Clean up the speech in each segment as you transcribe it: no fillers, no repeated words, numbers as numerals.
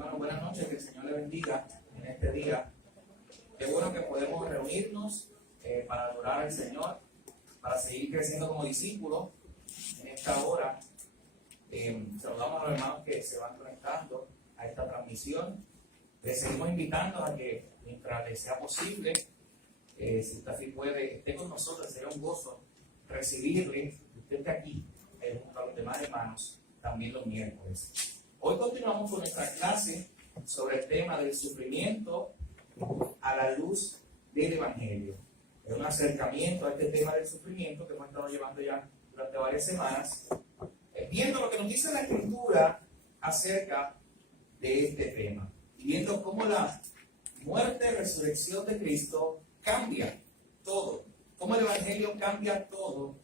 Bueno, buenas noches, que el Señor le bendiga en este día. Qué bueno que podemos reunirnos para adorar al Señor, para seguir creciendo como discípulos en esta hora. Saludamos a los hermanos que se van conectando a esta transmisión. Les seguimos invitando a que, mientras les sea posible, si usted así puede, esté con nosotros. Será un gozo recibirle. Usted está aquí, junto a los demás hermanos, también los miércoles. Hoy continuamos con nuestra clase sobre el tema del sufrimiento a la luz del Evangelio. Es un acercamiento a este tema del sufrimiento que hemos estado llevando ya durante varias semanas, viendo lo que nos dice la Escritura acerca de este tema y viendo cómo la muerte y resurrección de Cristo cambia todo, cómo el Evangelio cambia todo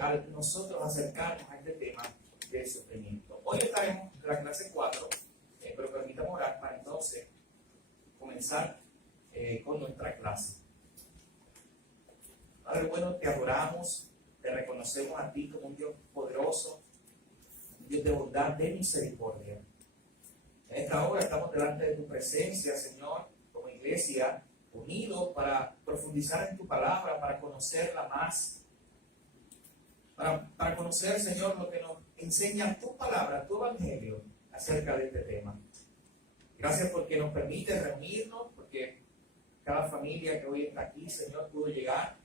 al nosotros acercarnos a este tema del sufrimiento. Hoy estaremos en la clase 4, pero permítame orar para entonces comenzar con nuestra clase. Padre bueno, te adoramos, te reconocemos a ti como un Dios poderoso, un Dios de bondad, de misericordia. En esta hora estamos delante de tu presencia, Señor, como iglesia, unidos para profundizar en tu palabra, para conocerla más, para conocer, Señor, lo que nos enseña tu palabra, tu evangelio acerca de este tema. Gracias porque nos permite reunirnos, porque cada familia que hoy está aquí, Señor, pudo llegar.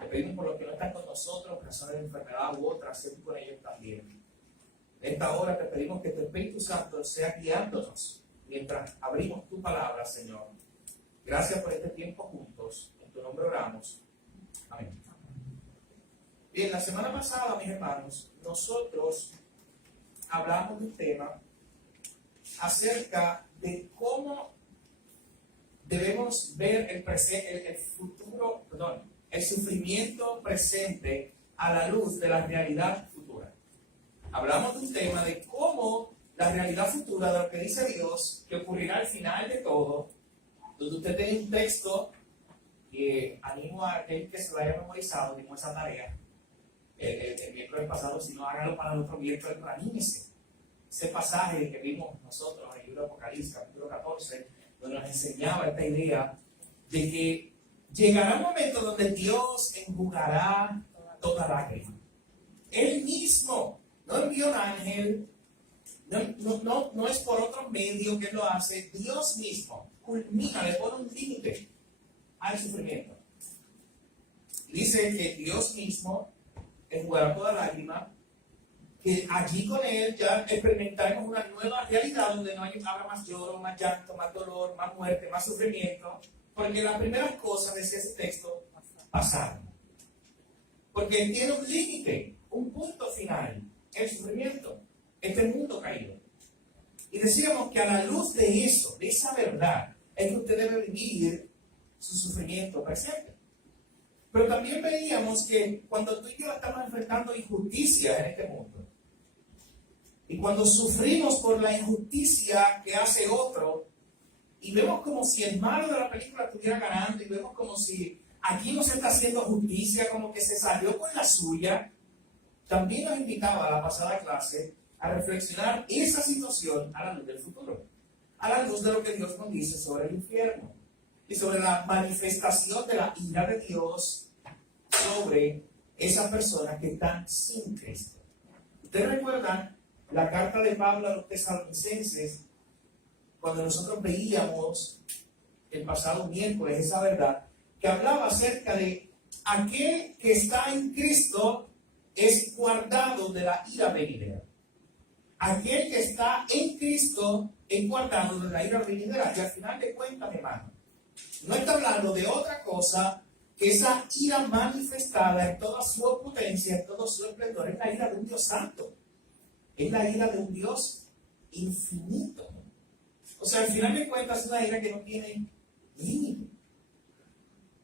Te pedimos por los que no están con nosotros, por razones de enfermedad u otras, sé con ellos también. En esta hora te pedimos que tu Espíritu Santo sea guiándonos mientras abrimos tu palabra, Señor. Gracias por este tiempo juntos. En tu nombre oramos. Amén. Bien, la semana pasada, mis hermanos, nosotros hablamos de un tema acerca de cómo debemos ver el sufrimiento presente a la luz de la realidad futura. Hablamos de un tema de cómo la realidad futura de lo que dice Dios, que ocurrirá al final de todo, donde usted tiene un texto que animo a aquel que se lo haya memorizado, dimos esa tarea el miércoles pasado, si no, hágalo para el otro miércoles, pero anímese. Ese pasaje que vimos nosotros en el libro de Apocalipsis, capítulo 14, donde nos enseñaba esta idea de que llegará un momento donde Dios enjugará toda lágrima. Él mismo no envió un ángel, no es por otro medio que lo hace. Dios mismo culmina, le pone un límite al sufrimiento. Dice que Dios mismo enjugará toda lágrima, que allí con Él ya experimentaremos una nueva realidad donde no habrá más lloro, más llanto, más dolor, más muerte, más sufrimiento, porque las primeras cosas, decía ese texto, pasaron. Porque tiene un límite, un punto final, el sufrimiento, este mundo caído. Y decíamos que a la luz de eso, de esa verdad, es que usted debe vivir su sufrimiento presente. Pero también veíamos que cuando tú y yo estamos enfrentando injusticias en este mundo, y cuando sufrimos por la injusticia que hace otro, y vemos como si el malo de la película estuviera ganando, y vemos como si aquí no se está haciendo justicia, como que se salió con la suya, también nos invitaba a la pasada clase a reflexionar esa situación a la luz del futuro, a la luz de lo que Dios nos dice sobre el infierno y sobre la manifestación de la ira de Dios sobre esas personas que están sin Cristo. ¿Ustedes recuerdan la carta de Pablo a los tesalonicenses, cuando nosotros veíamos el pasado miércoles esa verdad, que hablaba acerca de aquel que está en Cristo es guardado de la ira venidera? Aquel que está en Cristo es guardado de la ira venidera. Y al final de cuentas, hermano, no está hablando de otra cosa que esa ira manifestada en toda su potencia, en todo su esplendor. Es la ira de un Dios santo. Es la ira de un Dios infinito. O sea, al final de cuentas es una ira que no tiene límite.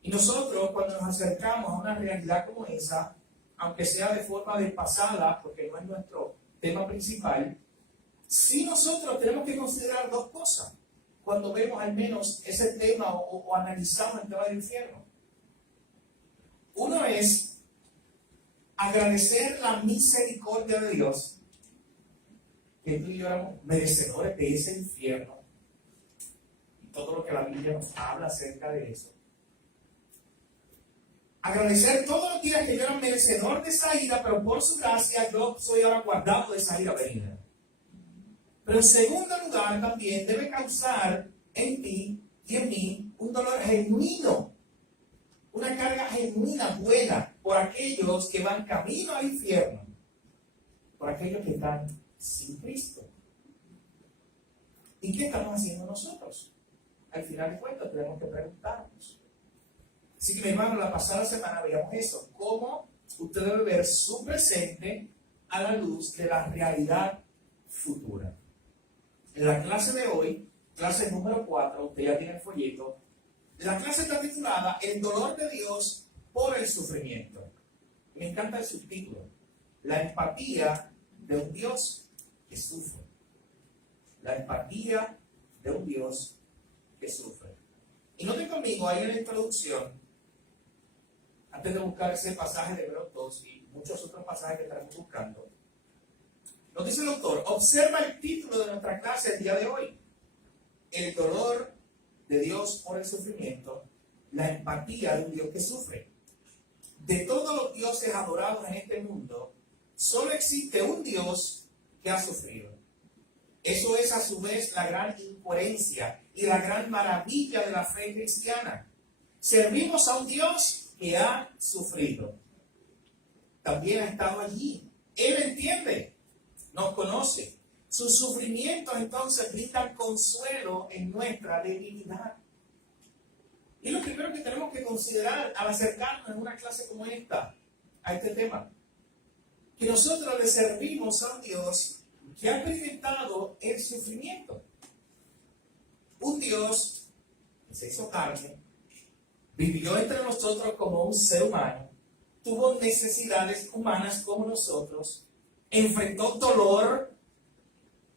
Y nosotros, cuando nos acercamos a una realidad como esa, aunque sea de forma desfasada, porque no es nuestro tema principal, sí nosotros tenemos que considerar dos cosas cuando vemos al menos ese tema o analizamos el tema del infierno. Uno es agradecer la misericordia de Dios, que tú y yo éramos merecedores de ese infierno. Y todo lo que la Biblia nos habla acerca de eso. Agradecer todos los días que yo era merecedor de esa ira, pero por su gracia yo soy ahora guardado de esa ira venida. Pero en segundo lugar también debe causar en ti y en mí un dolor genuino, una carga genuina, buena, por aquellos que van camino al infierno, por aquellos que están sin Cristo. ¿Y qué estamos haciendo nosotros? Al final de cuentas tenemos que preguntarnos. Así que mi hermano, la pasada semana veíamos eso, cómo usted debe ver su presente a la luz de la realidad futura. En la clase de hoy, clase número 4, usted ya tiene el folleto, la clase está titulada El dolor de Dios por el sufrimiento. Me encanta el subtítulo, la empatía de un Dios que sufre. La empatía de un Dios que sufre. Y noten conmigo ahí en la introducción, antes de buscar ese pasaje de Hebreos 2 y muchos otros pasajes que estaremos buscando, nos dice el autor, observa el título de nuestra clase el día de hoy. El dolor de Dios por el sufrimiento, la empatía de un Dios que sufre. De todos los dioses adorados en este mundo, solo existe un Dios que ha sufrido. Eso es a su vez la gran incoherencia y la gran maravilla de la fe cristiana. Servimos a un Dios que ha sufrido. También ha estado allí. Él entiende, nos conoce. Sus sufrimientos entonces brindan consuelo en nuestra debilidad. Y lo primero que tenemos que considerar al acercarnos en una clase como esta, a este tema, que nosotros le servimos a un Dios que ha experimentado el sufrimiento. Un Dios que se hizo carne, vivió entre nosotros como un ser humano, tuvo necesidades humanas como nosotros, enfrentó dolor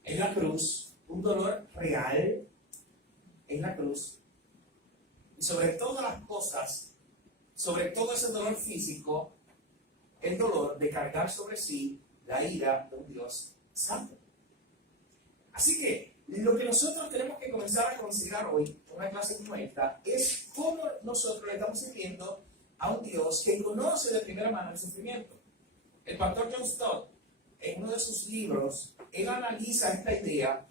en la cruz, un dolor real en la cruz, y sobre todas las cosas, sobre todo ese dolor físico, el dolor de cargar sobre sí la ira de un Dios santo. Así que lo que nosotros tenemos que comenzar a considerar hoy, en una clase como esta, es cómo nosotros le estamos sirviendo a un Dios que conoce de primera mano el sufrimiento. El pastor John Stott, en uno de sus libros, él analiza esta idea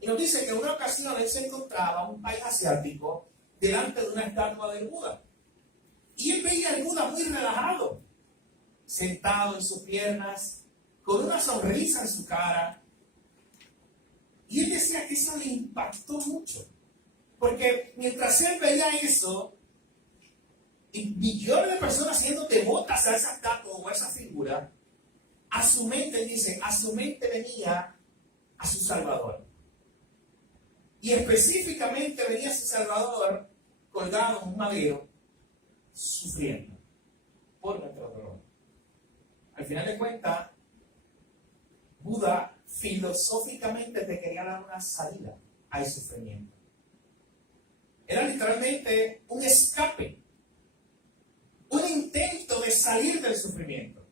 y nos dice que en una ocasión él se encontraba en un país asiático delante de una estatua del Buda. Y él veía al Buda muy relajado, sentado en sus piernas, con una sonrisa en su cara. Y él decía que eso le impactó mucho. Porque mientras él veía eso, y millones de personas siendo devotas a esa estatua o a esa figura, a su mente, él dice, a su mente venía a su Salvador. Y específicamente venía a su Salvador colgado en un madero, sufriendo por nuestro dolor. Al final de cuentas, Buda filosóficamente te quería dar una salida al sufrimiento. Era literalmente un escape, un intento de salir del sufrimiento.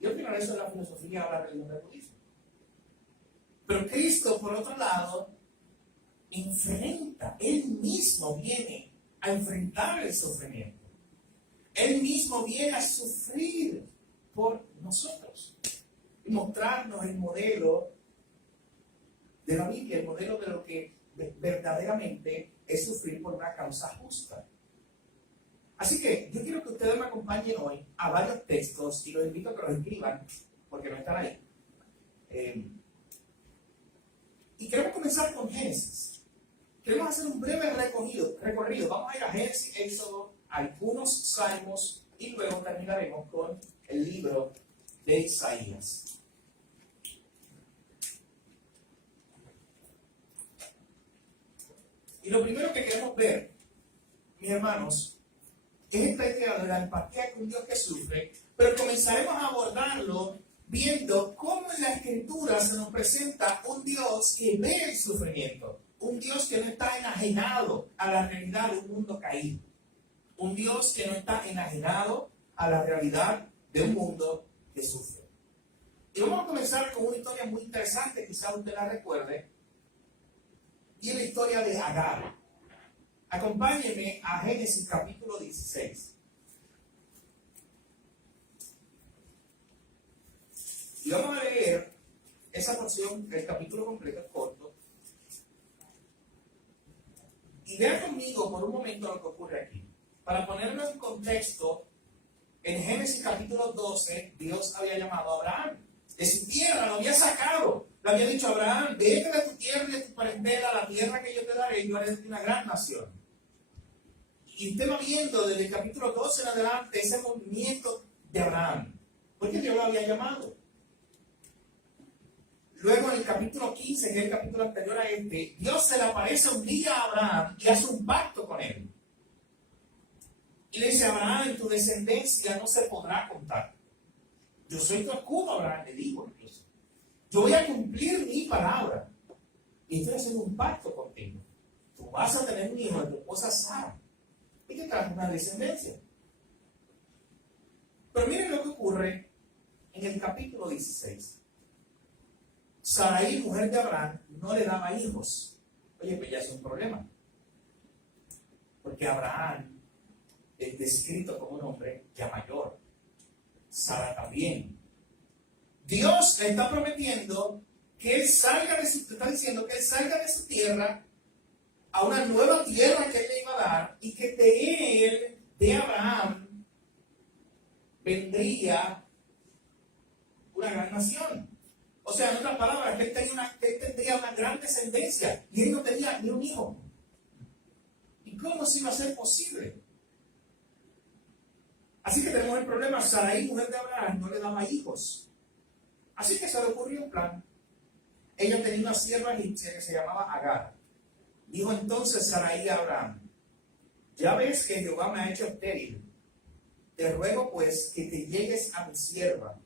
Y al final eso es la filosofía de la religión del budismo. Pero Cristo, por otro lado, enfrenta, Él mismo viene a enfrentar el sufrimiento. Él mismo viene a sufrir por nosotros y mostrarnos el modelo de la Biblia, el modelo de lo que verdaderamente es sufrir por una causa justa. Así que yo quiero que ustedes me acompañen hoy a varios textos y los invito a que los escriban porque no están ahí. Y queremos comenzar con Génesis. Queremos hacer un breve recorrido. Vamos a ir a Génesis, Éxodo, algunos salmos y luego terminaremos con el libro de Isaías. Y lo primero que queremos ver, mis hermanos, es esta idea de la empatía con un Dios que sufre, pero comenzaremos a abordarlo viendo cómo en la Escritura se nos presenta un Dios que ve el sufrimiento, un Dios que no está enajenado a la realidad de un mundo caído, un Dios que no está enajenado a la realidad de un mundo que sufre. Y vamos a comenzar con una historia muy interesante, quizás usted la recuerde, y es la historia de Agar. Acompáñeme a Génesis capítulo 16. Y vamos a leer esa porción, el capítulo completo es corto. Y vea conmigo por un momento lo que ocurre aquí. Para ponerlo en contexto, en Génesis capítulo 12, Dios había llamado a Abraham. De su tierra lo había sacado. Le había dicho a Abraham, vete de tu tierra y de tu parentela a la tierra que yo te daré y yo haré de ti una gran nación. Y usted va viendo desde el capítulo 12 en adelante ese movimiento de Abraham. Porque Dios lo había llamado. Luego en el capítulo 15, que es el capítulo anterior a este, Dios se le aparece un día a Abraham y hace un pacto con él. Y le dice a Abraham, tu descendencia no se podrá contar. Yo soy tu escudo, Abraham, le digo incluso. Yo voy a cumplir mi palabra. Y estoy haciendo un pacto contigo. Tú vas a tener un hijo de tu esposa Sara. Y te traes una descendencia. Pero miren lo que ocurre en el capítulo 16. Sarai, mujer de Abraham, no le daba hijos. Oye, pues ya es un problema. Porque Abraham es descrito como un hombre ya mayor. Sara también. Dios le está prometiendo que él salga de su, está diciendo que él salga de su tierra a una nueva tierra que él le iba a dar y que de él, de Abraham, vendría una gran nación. O sea, en otras palabras, que él tendría una gran descendencia y él no tenía ni un hijo. ¿Y cómo se iba a ser posible? Así que tenemos el problema, Sarai, mujer de Abraham, no le daba hijos. Así que se le ocurrió un plan. Ella tenía una sierva egipcia que se llamaba Agar. Dijo entonces Sarai a Abraham, ya ves que Jehová me ha hecho estéril. Te ruego pues que te llegues a mi sierva.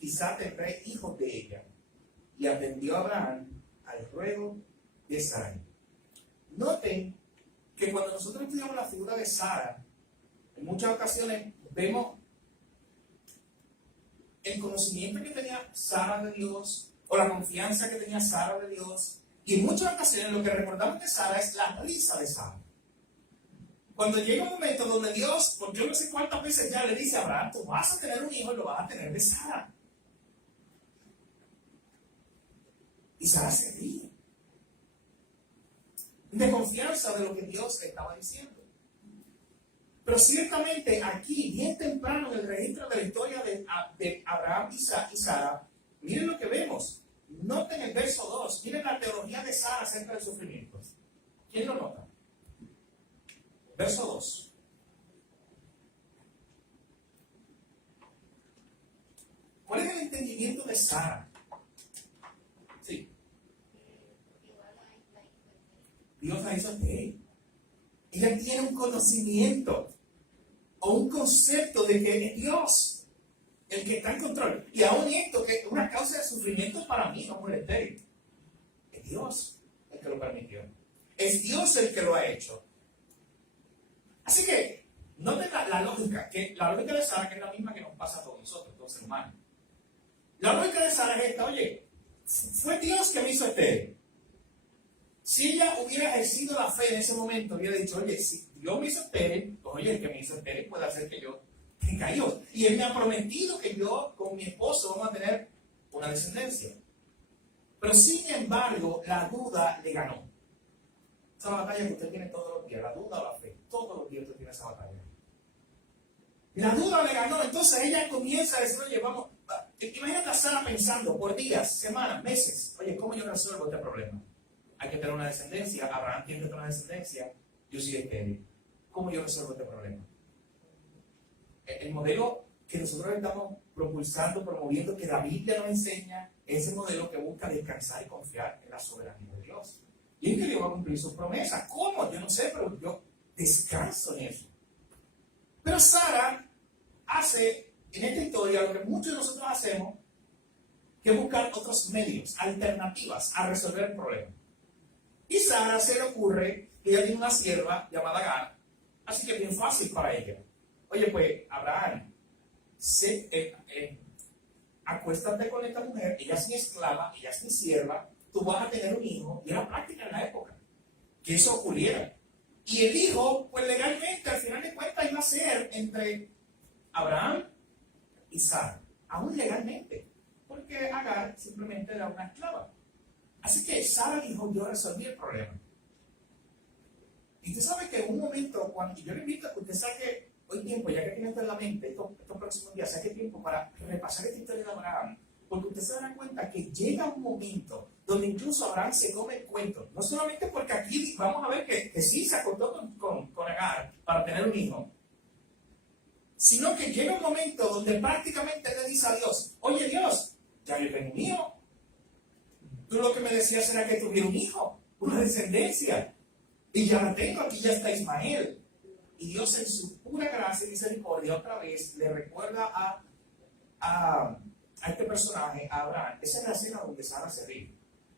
Quizá tendré hijos de ella. Y atendió Abraham al ruego de Sarai. Noten que cuando nosotros estudiamos la figura de Sara, en muchas ocasiones vemos el conocimiento que tenía Sara de Dios, o la confianza que tenía Sara de Dios, y en muchas ocasiones lo que recordamos de Sara es la risa de Sara. Cuando llega un momento donde Dios, por yo no sé cuántas veces ya le dice a Abraham, tú vas a tener un hijo y lo vas a tener de Sara. Y Sara se ríe. De confianza de lo que Dios le estaba diciendo. Pero ciertamente aquí, bien temprano en el registro de la historia de Abraham y Sara, miren lo que vemos. Noten el verso 2. Miren la teología de Sara acerca del sufrimiento. ¿Quién lo nota? Verso 2. ¿Cuál es el entendimiento de Sara? Sí. Dios la hizo estéril. Ella tiene un conocimiento o un concepto de que es Dios el que está en control. Y aún esto, que es una causa de sufrimiento para mí, no mujer estéril. Es Dios el que lo permitió. Es Dios el que lo ha hecho. Así que, noten la lógica, que la lógica de Sara, que es la misma que nos pasa a todos nosotros, todos seres humanos. La lógica de Sara es esta, oye, fue Dios que me hizo estéril. Si ella hubiera ejercido la fe en ese momento, hubiera dicho, oye, si Dios me hizo estéril, pues oye, el que me hizo estéril puede hacer que yo tenga hijos. Y él me ha prometido que yo con mi esposo vamos a tener una descendencia. Pero sin embargo, la duda le ganó. Esa batalla que usted tiene todos los días, la duda o la fe, todos los días usted tiene esa batalla. Y la duda le ganó, entonces ella comienza a decir, oye, vamos, imagínate a Sara pensando por días, semanas, meses, oye, ¿cómo yo resuelvo este problema? Hay que tener una descendencia, Abraham tiene que tener una descendencia, yo soy estéril. ¿Cómo yo resuelvo este problema? El modelo que nosotros estamos propulsando, promoviendo, que la Biblia nos enseña, es el modelo que busca descansar y confiar en la soberanía de Dios. Y es que Dios va a cumplir sus promesas. ¿Cómo? Yo no sé, pero yo descanso en eso. Pero Sara hace en esta historia lo que muchos de nosotros hacemos, que es buscar otros medios, alternativas a resolver el problema. Y Sara se le ocurre que ella tiene una sierva llamada Agar, así que es bien fácil para ella. Oye, pues Abraham, acuéstate con esta mujer, ella es mi esclava, ella es mi sierva, tú vas a tener un hijo, y era práctica en la época que eso ocurriera. Y el hijo, pues legalmente, al final de cuentas, iba a ser entre Abraham y Sara, aún legalmente, porque Agar simplemente era una esclava. Así que Sara dijo, yo resolví el problema. Y usted sabe que en un momento, cuando yo le invito, usted sabe que hoy tiempo, ya que tiene esto en la mente, estos próximos días, saque tiempo para repasar esta historia de Abraham, porque usted se dará cuenta que llega un momento donde incluso Abraham se come el cuento, no solamente porque aquí vamos a ver que sí se acordó con Agar para tener un hijo, sino que llega un momento donde prácticamente le dice a Dios, oye Dios, ya yo tengo un hijo, tú lo que me decías era que tuviera un hijo, una descendencia, y ya la tengo, aquí ya está Ismael. Y Dios en su pura gracia y misericordia otra vez le recuerda a este personaje, a Abraham. Esa es la escena donde Sara se ríe.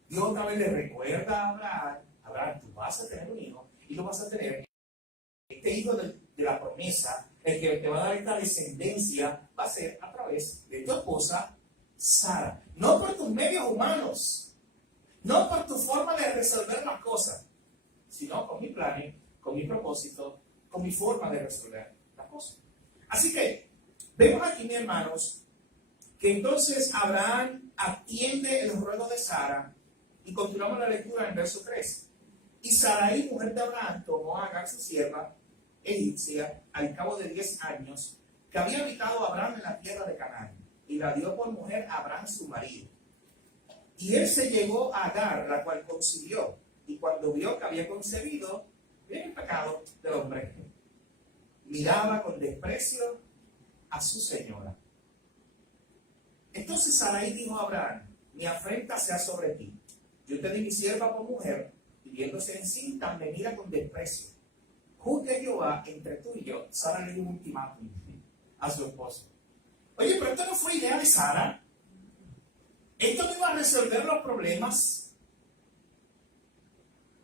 Dios otra vez le recuerda a Abraham, Abraham, tú vas a tener un hijo y lo vas a tener. Este hijo de la promesa, el que te va a dar esta descendencia, va a ser a través de tu esposa Sara. No por tus medios humanos, no por tu forma de resolver las cosas, sino con mi plan, con mi propósito, con mi forma de resolver las cosas. Así que, vemos aquí, mis hermanos, que entonces Abraham atiende el ruego de Sara, y continuamos la lectura en el verso 3. Y Sarai, mujer de Abraham, tomó a Agar, su sierva egipcia, al cabo de 10 años, que había habitado Abraham en la tierra de Canaán, y la dio por mujer a Abraham, su marido. Y él se llegó a Agar, la cual concibió, y cuando vio que había concebido, viene el pecado del hombre, miraba con desprecio a su señora. Entonces Sarai dijo a Abraham, mi afrenta sea sobre ti. Yo te di mi sierva por mujer, y viéndose encinta, me mira con desprecio. Juzgue Jehová entre tú y yo. Sara le dio un ultimátum a su esposo. Oye, pero esto no fue idea de Sara. Esto no iba a resolver los problemas.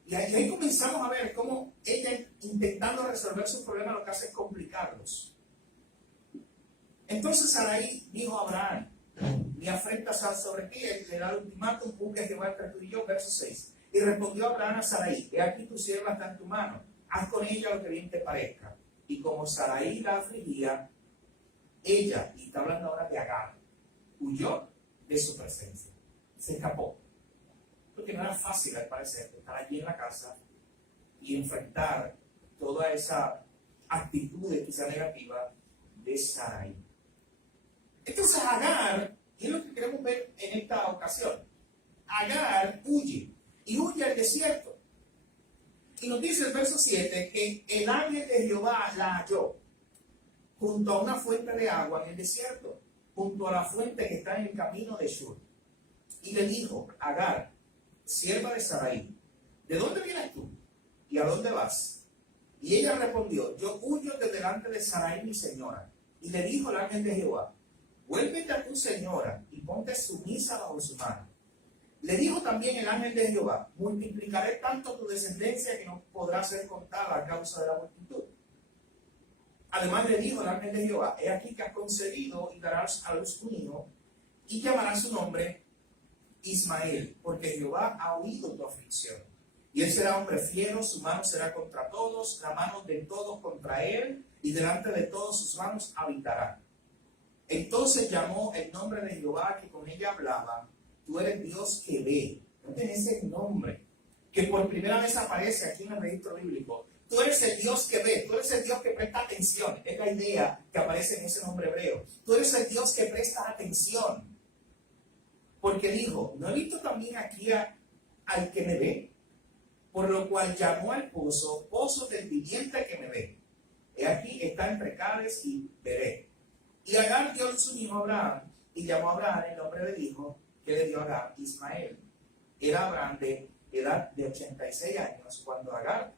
Y ahí comenzamos a ver cómo ella, intentando resolver sus problemas, lo que hace es complicarlos. Entonces Sarai dijo a Abraham, mi afrenta sea sobre ti, él le da el ultimátum, juzgue Jehová entre tú y yo, verso 6. Y respondió Abraham a Sarai, he aquí tu sierva está en tu mano, haz con ella lo que bien te parezca. Y como Sarai la afligía, ella, y está hablando ahora de Agar, huyó de su presencia, se escapó. Porque no era fácil, al parecer, estar allí en la casa y enfrentar toda esa actitud quizá negativa de Sarai. Entonces Agar, y es lo que queremos ver en esta ocasión, Agar huye, y huye al desierto. Y nos dice el verso 7 que el ángel de Jehová la halló junto a una fuente de agua en el desierto, junto a la fuente que está en el camino de Shur. Y le dijo, Agar, sierva de Sarai, ¿de dónde vienes tú? ¿Y a dónde vas? Y ella respondió, yo huyo de delante de Sarai, mi señora. Y le dijo el ángel de Jehová, vuélvete a tu señora y ponte sumisa bajo su mano. Le dijo también el ángel de Jehová, multiplicaré tanto tu descendencia que no podrá ser contada a causa de la multitud. Además le dijo el ángel de Jehová, he aquí que has concebido y darás a luz un hijo, y llamarás su nombre Ismael, porque Jehová ha oído tu aflicción. Y él será hombre fiero, su mano será contra todos, la mano de todos contra él, y delante de todos sus manos habitará. Entonces llamó el nombre de Jehová que con ella hablaba, tú eres Dios que ve. Noten ese nombre, que por primera vez aparece aquí en el registro bíblico. Tú eres el Dios que ve, tú eres el Dios que presta atención. Es la idea que aparece en ese nombre hebreo. Tú eres el Dios que presta atención. Porque dijo, ¿no he visto también aquí al que me ve? Por lo cual llamó al pozo, pozo del viviente que me ve. He aquí está entre Cades y Beré. Y Agar dio a su hijo Abraham, y llamó a Abraham el nombre del hijo que le dio a Agar, Ismael. Era Abraham de edad de 86 años cuando Agar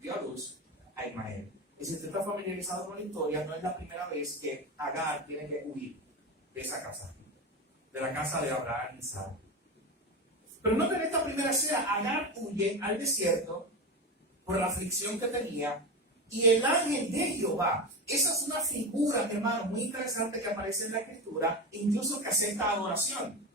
dio a luz a Ismael. Y si usted está familiarizado con la historia, no es la primera vez que Agar tiene que huir de esa casa, de la casa de Abraham y Sara. Pero no que en esta primera escena Agar huye al desierto por la aflicción que tenía y el ángel de Jehová. Esa es una figura, hermano, muy interesante que aparece en la Escritura, incluso que acepta adoración.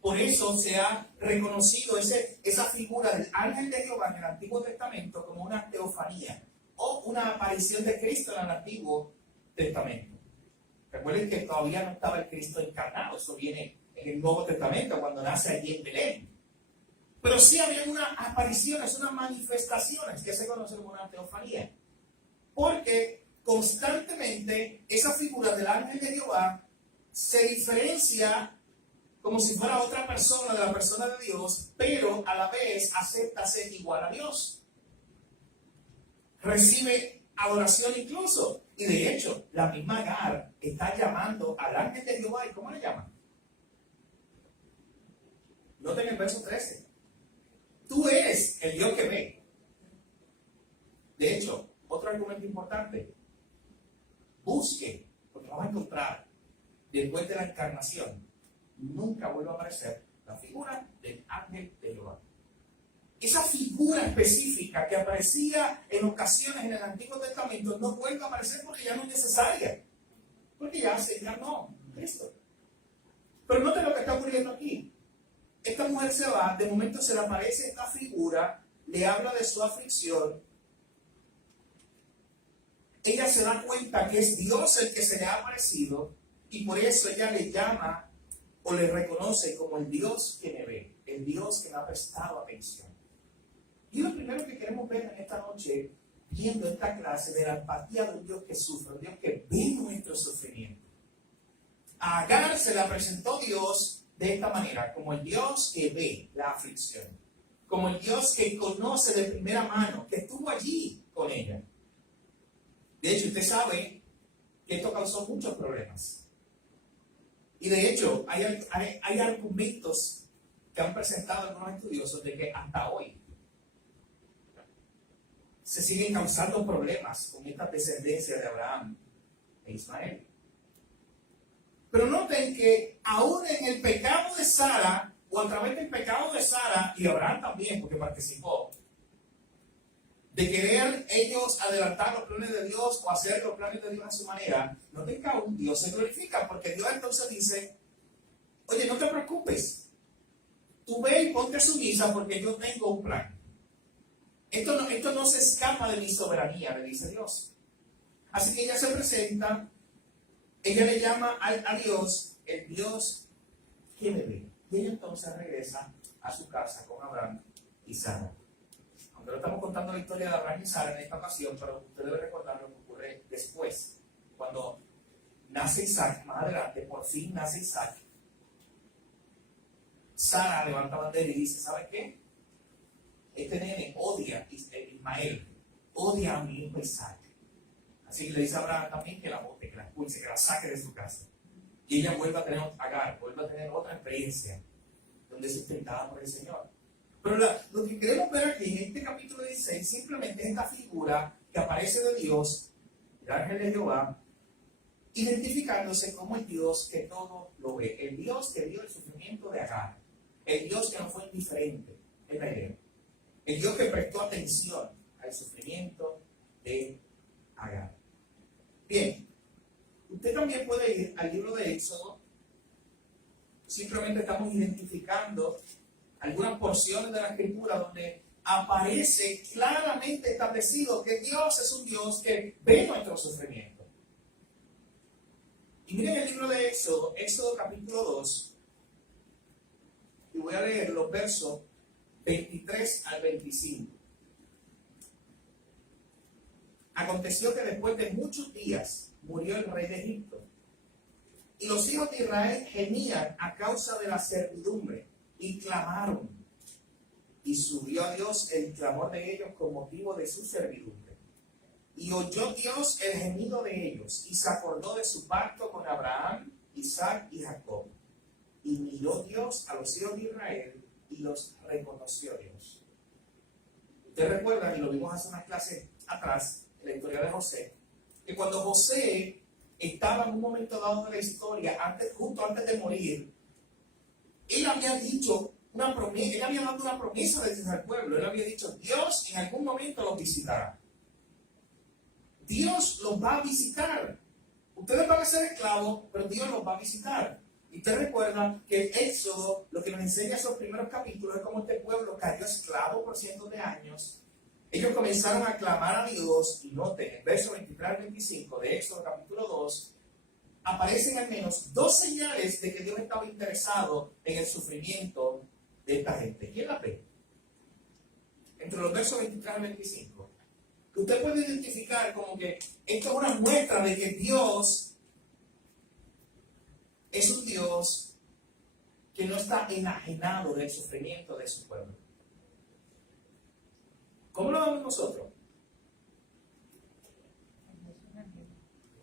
Por eso se ha reconocido esa figura del ángel de Jehová en el Antiguo Testamento como una teofanía o una aparición de Cristo en el Antiguo Testamento. Recuerden que todavía no estaba el Cristo encarnado, eso viene en el Nuevo Testamento cuando nace allí en Belén. Pero sí había unas apariciones, unas manifestaciones que se conocen como una teofanía. Porque constantemente esa figura del ángel de Jehová se diferencia como si fuera otra persona de la persona de Dios, pero a la vez acepta ser igual a Dios. Recibe adoración incluso. Y de hecho, la misma Agar está llamando al ángel de Jehová. ¿Y cómo le llama? Noten el verso 13. Tú eres el Dios que ve. De hecho, otro argumento importante. Busque, porque vamos a encontrar, después de la encarnación, nunca vuelve a aparecer la figura del ángel de Jehová. Esa figura específica que aparecía en ocasiones en el Antiguo Testamento no vuelve a aparecer porque ya no es necesaria. Porque ya se encarnó Cristo. Pero noten lo que está ocurriendo aquí. Esta mujer se va, de momento se le aparece esta figura, le habla de su aflicción. Ella se da cuenta que es Dios el que se le ha aparecido y por eso ella le llama o le reconoce como el Dios que me ve, el Dios que me ha prestado atención. Y lo primero que queremos ver en esta noche, viendo esta clase de la empatía de un Dios que sufre, un Dios que ve nuestro sufrimiento. A Agar se la presentó Dios de esta manera, como el Dios que ve la aflicción, como el Dios que conoce de primera mano, que estuvo allí con ella. De hecho, usted sabe que esto causó muchos problemas. Y de hecho, hay argumentos que han presentado algunos estudiosos de que hasta hoy se siguen causando problemas con esta descendencia de Abraham e Ismael. Pero noten que aún en el pecado de Sara, o a través del pecado de Sara, y Abraham también, porque participó, de querer ellos adelantar los planes de Dios o hacer los planes de Dios a su manera, noten que aún Dios se glorifica, porque Dios entonces dice, oye, no te preocupes, tú ve y ponte sumisa porque yo tengo un plan. Esto no se escapa de mi soberanía, le dice Dios. Así que ella se presenta, ella le llama a Dios el Dios que me ve. Y ella entonces regresa a su casa con Abraham y Sara. Aunque no estamos contando la historia de Abraham y Sara en esta ocasión, pero usted debe recordar lo que ocurre después. Cuando nace Isaac, más adelante, por fin nace Isaac. Sara levanta bandera y dice, ¿sabe qué? Este nene odia a Ismael, odia a mi hijo Isaac. Así que le dice a Abraham también que la bote, que la expulse, que la saque de su casa. Y ella vuelve a tener Agar, vuelve a tener otra experiencia donde es sustentada por el Señor. Pero lo que queremos ver aquí en este capítulo 16 simplemente es esta figura que aparece de Dios, el ángel de Jehová, identificándose como el Dios que todo lo ve, el Dios que vio el sufrimiento de Agar, el Dios que no fue indiferente, es la idea, el Dios que prestó atención al sufrimiento de Agar. Bien, usted también puede ir al libro de Éxodo. Simplemente estamos identificando algunas porciones de la Escritura donde aparece claramente establecido que Dios es un Dios que ve nuestro sufrimiento. Y miren el libro de Éxodo, Éxodo capítulo 2, y voy a leer los versos 23 al 25. Aconteció que después de muchos días murió el rey de Egipto, y los hijos de Israel gemían a causa de la servidumbre, y clamaron, y subió a Dios el clamor de ellos con motivo de su servidumbre. Y oyó Dios el gemido de ellos, y se acordó de su pacto con Abraham, Isaac y Jacob. Y miró Dios a los hijos de Israel, y los reconoció Dios. Ustedes recuerdan, y lo vimos hace unas clases atrás, en la historia de José, que cuando José estaba en un momento dado de la historia, justo antes de morir, él había dicho una promesa, él había dado una promesa desde el pueblo, él había dicho, Dios en algún momento los visitará. Dios los va a visitar. Ustedes van a ser esclavos, pero Dios los va a visitar. Y ustedes recuerdan que el Éxodo, lo que nos enseña esos primeros capítulos, es cómo este pueblo cayó esclavo por cientos de años. Ellos comenzaron a clamar a Dios, y noten, en verso 23 al 25 de Éxodo capítulo 2, aparecen al menos dos señales de que Dios estaba interesado en el sufrimiento de esta gente. ¿Quién la ve? Entre los versos 23 al 25. Que usted puede identificar como que esto es una muestra de que Dios es un Dios que no está enajenado del sufrimiento de su pueblo. ¿Cómo lo vemos nosotros?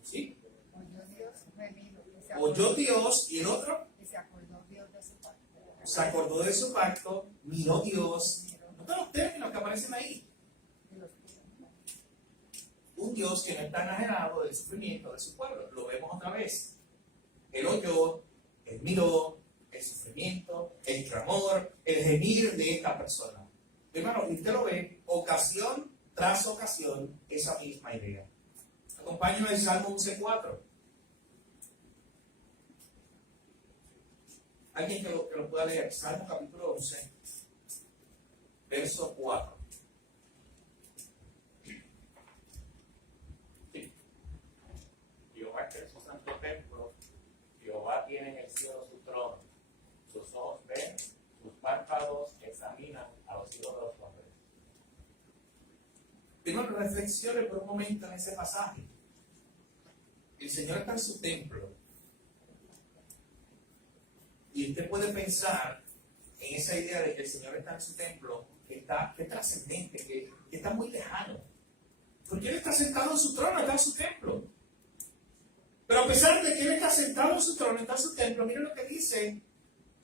¿Sí? Oyó Dios y el otro se acordó de su pacto, miró Dios. Noten los términos que aparecen ahí. Un Dios que no está enajenado del sufrimiento de su pueblo. Lo vemos otra vez. Él oyó, él miró el sufrimiento, el clamor, el gemir de esta persona. Hermano, y usted lo ve, ocasión tras ocasión, esa misma idea. Acompáñame al Salmo 11:4. Alguien que lo pueda leer. Salmo capítulo 11, verso 4. Sí. Jehová es su santo templo, Jehová tiene en el cielo su trono, sus ojos ven, sus párpados examinan a los hijos de los hombres. Primero, reflexione por un momento en ese pasaje. El Señor está en su templo. Y usted puede pensar en esa idea de que el Señor está en su templo, que es trascendente, que está muy lejano. Porque Él está sentado en su trono, está en su templo. Pero a pesar de que Él está sentado en su trono, está en su templo, miren lo que dice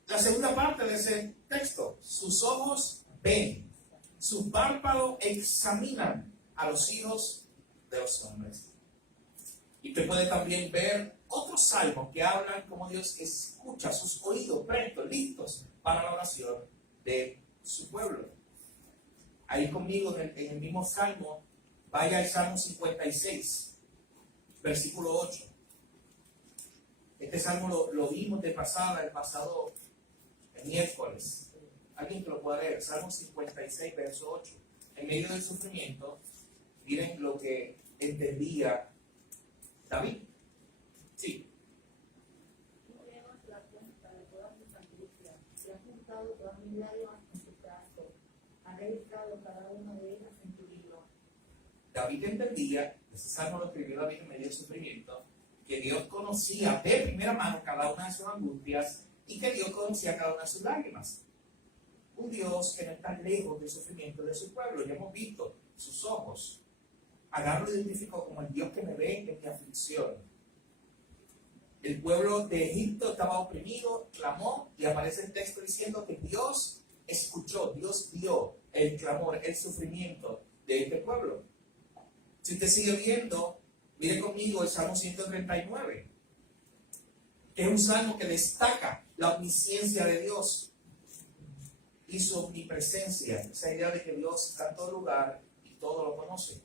la segunda parte de ese texto. Sus ojos ven, sus párpados examinan a los hijos de los hombres. Y usted puede también ver otros salmos que hablan como Dios escucha, sus oídos prestos, listos para la oración de su pueblo. Ahí conmigo en el mismo salmo, vaya al Salmo 56, versículo 8. Este salmo lo vimos de pasada, el pasado el miércoles. Alguien que lo pueda leer, Salmo 56, verso 8. En medio del sufrimiento, miren lo que entendía David. Sí. Tú llevas la cuenta de todas mis angustias, te has juntado todas mis lágrimas en tu frasco, has registrado cada una de ellas en tu libro. David entendía, ese salmo lo escribió David en medio del sufrimiento, que Dios conocía de primera mano cada una de sus angustias y que Dios conocía cada una de sus lágrimas. Un Dios que no está lejos del sufrimiento de su pueblo. Ya hemos visto sus ojos. Agar lo identificó como el Dios que me ve en mi aflicción. El pueblo de Egipto estaba oprimido, clamó, y aparece el texto diciendo que Dios escuchó, Dios vio el clamor, el sufrimiento de este pueblo. Si usted sigue viendo, mire conmigo el Salmo 139, que es un salmo que destaca la omnisciencia de Dios y su omnipresencia, esa idea de que Dios está en todo lugar y todo lo conoce.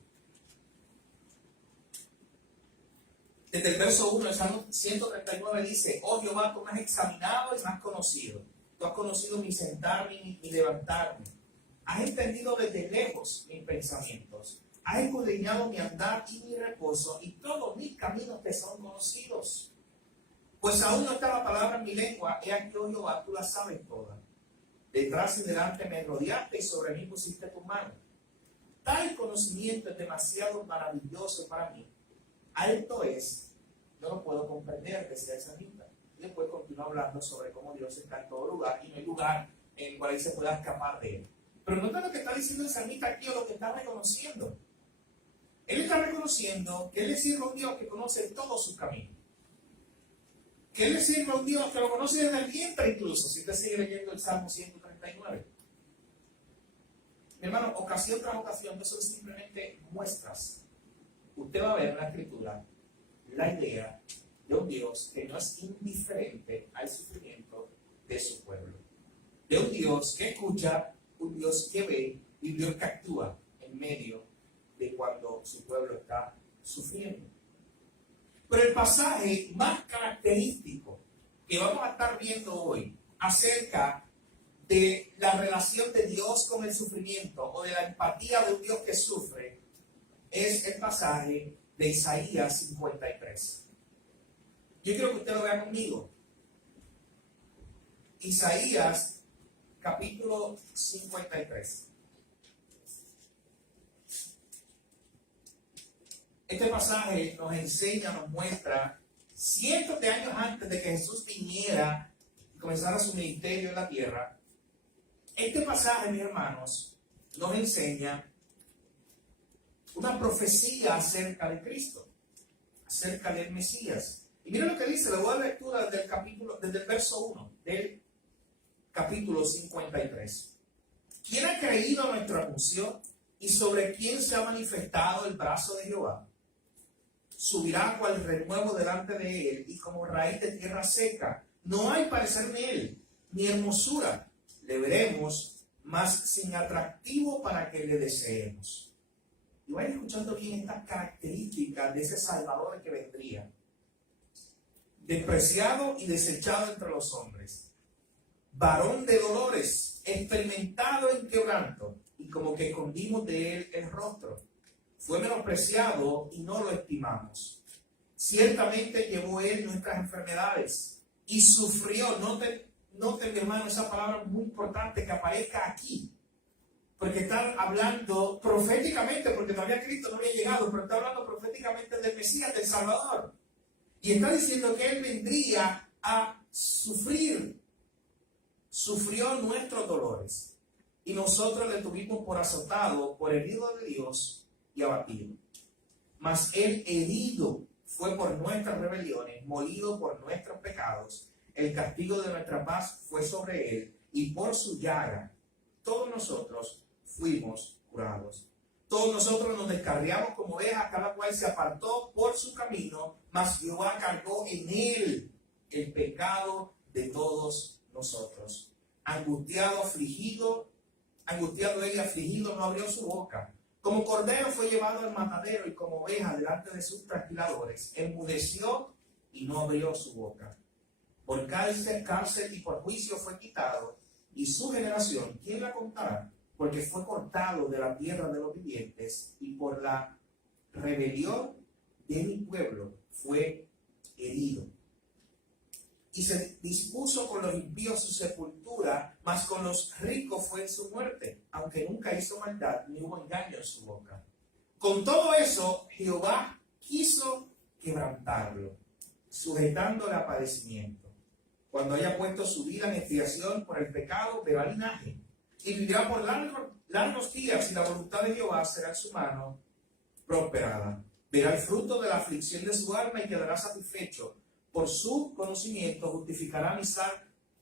Desde el verso 1 del Salmo 139 dice: oh Jehová, tú me has examinado y me has conocido. Tú has conocido mi sentarme y mi levantarme. Has entendido desde lejos mis pensamientos. Has escudriñado mi andar y mi reposo, y todos mis caminos te son conocidos. Pues aún no está la palabra en mi lengua, he aquí, oh Jehová, tú la sabes toda. Detrás y delante me rodeaste y sobre mí pusiste tu mano. Tal conocimiento es demasiado maravilloso para mí. Alto es, no lo puedo comprender, decía el salmista. Y después continúa hablando sobre cómo Dios está en todo lugar y no hay lugar en el cual se pueda escapar de él. Pero nota lo que está diciendo el salmista aquí, o lo que está reconociendo. Él está reconociendo que él le sirve a un Dios que conoce todos sus caminos. Que él le sirve a un Dios que lo conoce desde el vientre incluso, si usted sigue leyendo el Salmo 139. Mi hermano, ocasión tras ocasión, no son simplemente muestras. Usted va a ver en la Escritura la idea de un Dios que no es indiferente al sufrimiento de su pueblo. De un Dios que escucha, un Dios que ve y un Dios que actúa en medio de cuando su pueblo está sufriendo. Pero el pasaje más característico que vamos a estar viendo hoy acerca de la relación de Dios con el sufrimiento o de la empatía de un Dios que sufre es el pasaje de Isaías 53. Yo quiero que usted lo vea conmigo. Isaías capítulo 53. Este pasaje nos enseña, nos muestra, cientos de años antes de que Jesús viniera y comenzara su ministerio en la tierra. Este pasaje, mis hermanos, nos enseña una profecía acerca de Cristo, acerca del Mesías. Y miren lo que dice, le voy a dar lectura desde el verso 1 del capítulo 53. ¿Quién ha creído a nuestro anuncio y sobre quién se ha manifestado el brazo de Jehová? Subirá cual renuevo delante de él y como raíz de tierra seca. No hay parecer en él, ni hermosura. Le veremos, mas sin atractivo para que le deseemos. Y vayan escuchando bien estas características de ese Salvador que vendría. Despreciado y desechado entre los hombres. Varón de dolores, experimentado en quebranto, y como que escondimos de él el rostro. Fue menospreciado y no lo estimamos. Ciertamente llevó él nuestras enfermedades y sufrió. Noten, mi hermano, esa palabra muy importante que aparezca aquí. Porque están hablando proféticamente, porque todavía Cristo no había llegado, pero está hablando proféticamente del Mesías, del Salvador. Y está diciendo que él vendría a sufrir. Sufrió nuestros dolores. Y nosotros le tuvimos por azotado, por herido de Dios y abatido. Mas él herido fue por nuestras rebeliones, molido por nuestros pecados. El castigo de nuestra paz fue sobre él, y por su llaga todos nosotros fuimos curados. Todos nosotros nos descarriamos como ovejas, cada cual se apartó por su camino, mas Jehová cargó en él el pecado de todos nosotros. Angustiado él y afligido, no abrió su boca. Como cordero fue llevado al matadero, y como oveja delante de sus trasquiladores. Enmudeció y no abrió su boca. Por cárcel y por juicio fue quitado. Y su generación, ¿quién la contará? Porque fue cortado de la tierra de los vivientes, y por la rebelión de mi pueblo fue herido. Y se dispuso con los impíos su sepultura, mas con los ricos fue su muerte, aunque nunca hizo maldad ni hubo engaño en su boca. Con todo eso, Jehová quiso quebrantarlo, sujetándole a padecimiento. Cuando haya puesto su vida en expiación por el pecado, verá linaje, y vivirá por largos días, y la voluntad de Jehová será en su mano prosperada. Verá el fruto de la aflicción de su alma y quedará satisfecho. Por su conocimiento justificará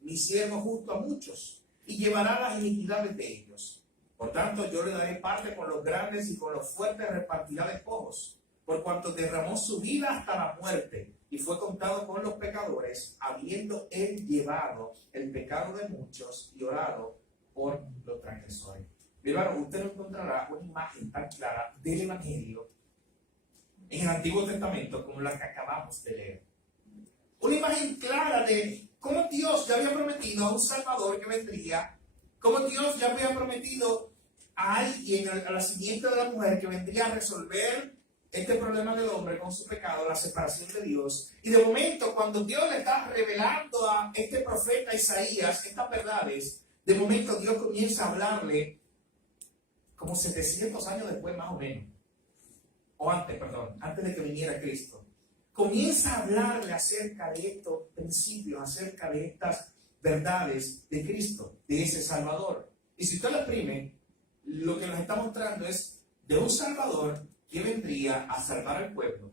mi siervo justo a muchos, y llevará las iniquidades de ellos. Por tanto, yo le daré parte con los grandes, y con los fuertes repartirá despojos, por cuanto derramó su vida hasta la muerte, y fue contado con los pecadores, habiendo él llevado el pecado de muchos y orado por los transgresores. Pero hermano, usted no encontrará una imagen tan clara del Evangelio en el Antiguo Testamento como la que acabamos de leer. Una imagen clara de cómo Dios ya había prometido a un Salvador que vendría, cómo Dios ya había prometido a alguien, a la simiente de la mujer, que vendría a resolver este problema del hombre con su pecado, la separación de Dios. Y de momento, cuando Dios le está revelando a este profeta Isaías estas verdades, de momento Dios comienza a hablarle como 700 años después, más o menos. O antes, perdón, antes de que viniera Cristo. Comienza a hablarle acerca de estos principios, acerca de estas verdades de Cristo, de ese Salvador. Y si usted lo exprime, lo que nos está mostrando es de un Salvador que vendría a salvar al pueblo,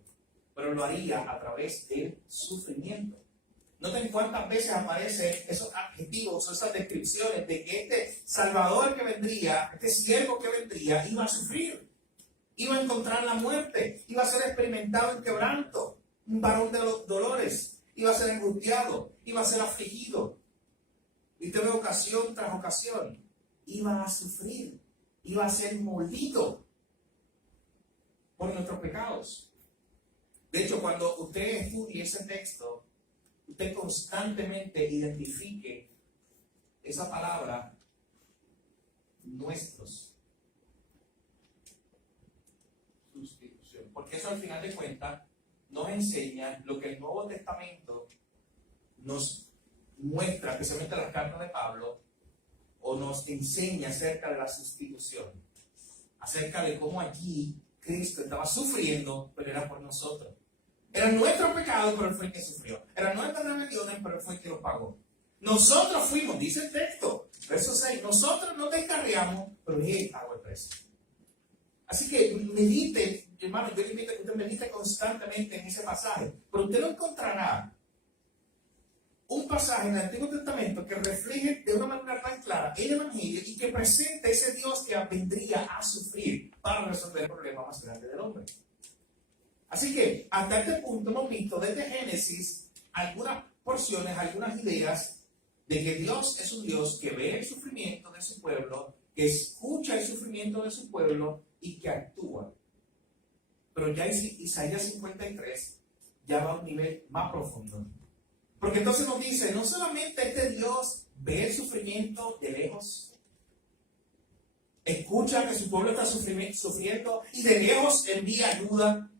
pero lo haría a través del sufrimiento. Noten cuántas veces aparecen esos adjetivos, esas descripciones de que este Salvador que vendría, este siervo que vendría, iba a sufrir, iba a encontrar la muerte, iba a ser experimentado en quebranto, un varón de los dolores, iba a ser angustiado, iba a ser afligido. Y usted ve ocasión tras ocasión, iba a sufrir, iba a ser molido por nuestros pecados. De hecho, cuando usted estudie ese texto, usted constantemente identifique esa palabra, nuestros. Sustitución. Porque eso al final de cuentas nos enseña lo que el Nuevo Testamento nos muestra, especialmente las cartas de Pablo, o nos enseña acerca de la sustitución, acerca de cómo allí Cristo estaba sufriendo, pero era por nosotros. Era nuestro pecado, pero Él fue el que sufrió. Era nuestra rebeliones, pero Él fue el que lo pagó. Nosotros fuimos, dice el texto, verso 6, nosotros no descarriamos, pero Él pagó el precio. Así que medite, hermano, yo le invito a que usted medite constantemente en ese pasaje, pero usted no encontrará un pasaje en el Antiguo Testamento que refleje de una manera tan clara el Evangelio y que presente ese Dios que vendría a sufrir para resolver el problema más grande del hombre. Así que hasta este punto hemos visto desde Génesis algunas porciones, algunas ideas de que Dios es un Dios que ve el sufrimiento de su pueblo, que escucha el sufrimiento de su pueblo y que actúa. Pero ya Isaías 53 ya va a un nivel más profundo. Porque entonces nos dice, no solamente este Dios ve el sufrimiento de lejos, escucha que su pueblo está sufriendo y de lejos envía ayuda.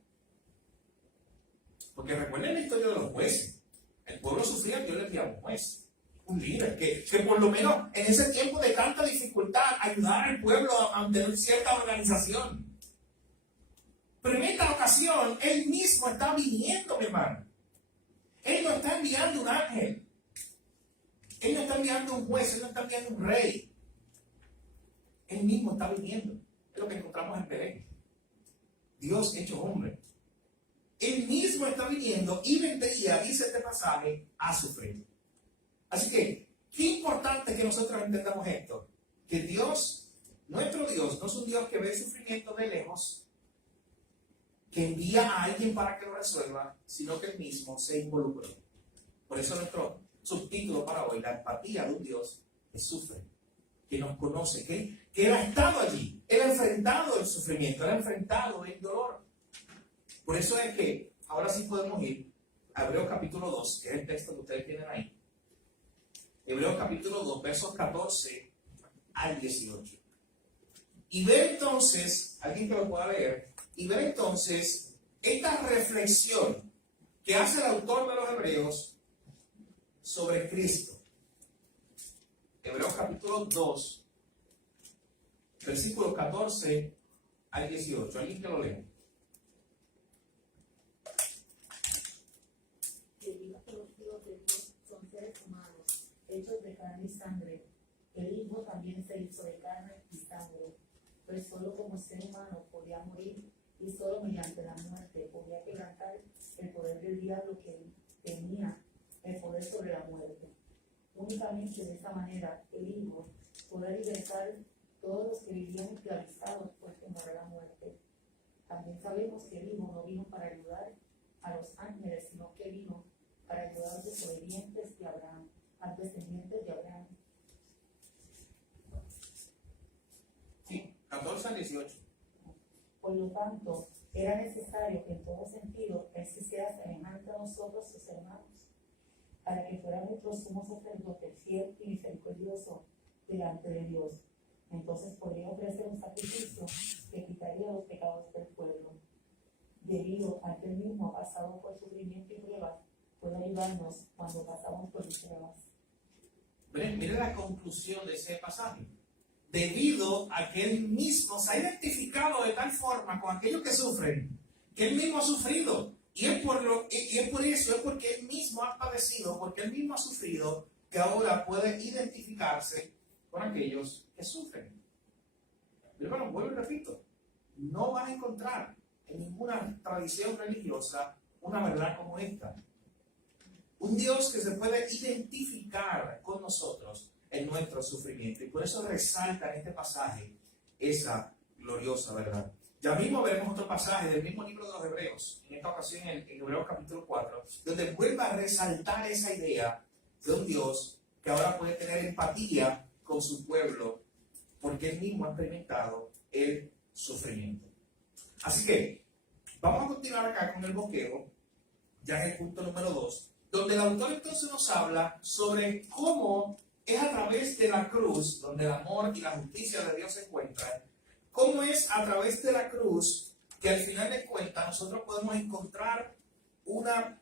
Porque recuerden la historia de los jueces. El pueblo sufría, Dios le enviaba un juez, un líder, que por lo menos en ese tiempo de tanta dificultad ayudara al pueblo a mantener cierta organización. Pero en esta ocasión, Él mismo está viniendo, mi hermano. Él no está enviando un ángel. Él no está enviando un juez, Él no está enviando un rey. Él mismo está viniendo. Es lo que encontramos en Belén. Dios hecho hombre. Él mismo está viniendo y vendría, dice este pasaje, a sufrir. Así que, qué importante que nosotros entendamos esto. Que Dios, nuestro Dios, no es un Dios que ve el sufrimiento de lejos, que envía a alguien para que lo resuelva, sino que Él mismo se involucró. Por eso nuestro subtítulo para hoy, la empatía de un Dios que sufre, que nos conoce, que Él ha estado allí, Él ha enfrentado el sufrimiento, Él ha enfrentado el dolor. Por eso es que ahora sí podemos ir a Hebreos capítulo 2, que es el texto que ustedes tienen ahí. Hebreos capítulo 2, versos 14 al 18. Y ver entonces, alguien que lo pueda leer, y ver entonces esta reflexión que hace el autor de los Hebreos sobre Cristo. Hebreos capítulo 2, versículos 14 al 18. Alguien que lo lea. Debido a que los hijos de Dios son seres humanos, hechos de carne y sangre, el Hijo también se hizo de carne y sangre, pues solo como ser humano podía morir y solo mediante la muerte podía quebrantar el poder del diablo que tenía el poder sobre la muerte. Únicamente de esta manera el Hijo podrá libertar todos los que vivían esclavizados por temor a la muerte. También sabemos que el Hijo no vino para ayudar a los ángeles, sino que vino para ayudar a los desobedientes de Abraham, a los descendientes de Abraham. Sí, 14 al 18. Por lo tanto, era necesario que en todo sentido Él se hiciera semejante a nosotros, sus hermanos, para que fuera nuestro sumo sacerdote fiel y misericordioso delante de Dios. Entonces podría ofrecer un sacrificio que quitaría los pecados del pueblo. Debido a que Él mismo ha pasado por sufrimiento y pruebas, puede ayudarnos cuando pasamos por pruebas. Miren la conclusión de ese pasaje. Debido a que Él mismo se ha identificado de tal forma con aquellos que sufren, que Él mismo ha sufrido. Y es por eso, es porque Él mismo ha padecido, porque Él mismo ha sufrido, que ahora puede identificarse con aquellos que sufren. Pero bueno, vuelvo y repito, no vas a encontrar en ninguna tradición religiosa una verdad como esta. Un Dios que se puede identificar con nosotros en nuestro sufrimiento. Y por eso resalta en este pasaje esa gloriosa verdad. Ya mismo veremos otro pasaje del mismo libro de los Hebreos, en esta ocasión en Hebreos capítulo 4, donde vuelve a resaltar esa idea de un Dios que ahora puede tener empatía con su pueblo, porque Él mismo ha experimentado el sufrimiento. Así que Vamos a continuar acá con el bosquejo, ya en el punto número 2, donde el autor entonces nos habla sobre cómo es a través de la cruz, donde el amor y la justicia de Dios se encuentran, cómo es a través de la cruz que al final de cuentas nosotros podemos encontrar una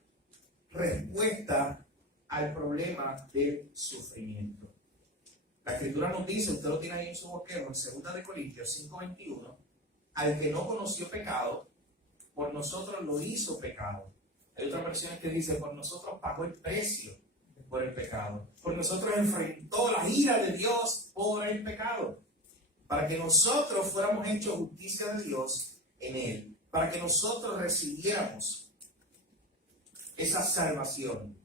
respuesta al problema del sufrimiento. La Escritura nos dice, usted lo tiene ahí en su bosquejo, en 2 de Corintios 5:21, al que no conoció pecado, por nosotros lo hizo pecado. Hay otras versiones que dice, por nosotros pagó el precio por el pecado. Por nosotros enfrentó la ira de Dios por el pecado. Para que nosotros fuéramos hechos justicia de Dios en Él. Para que nosotros recibiéramos esa salvación.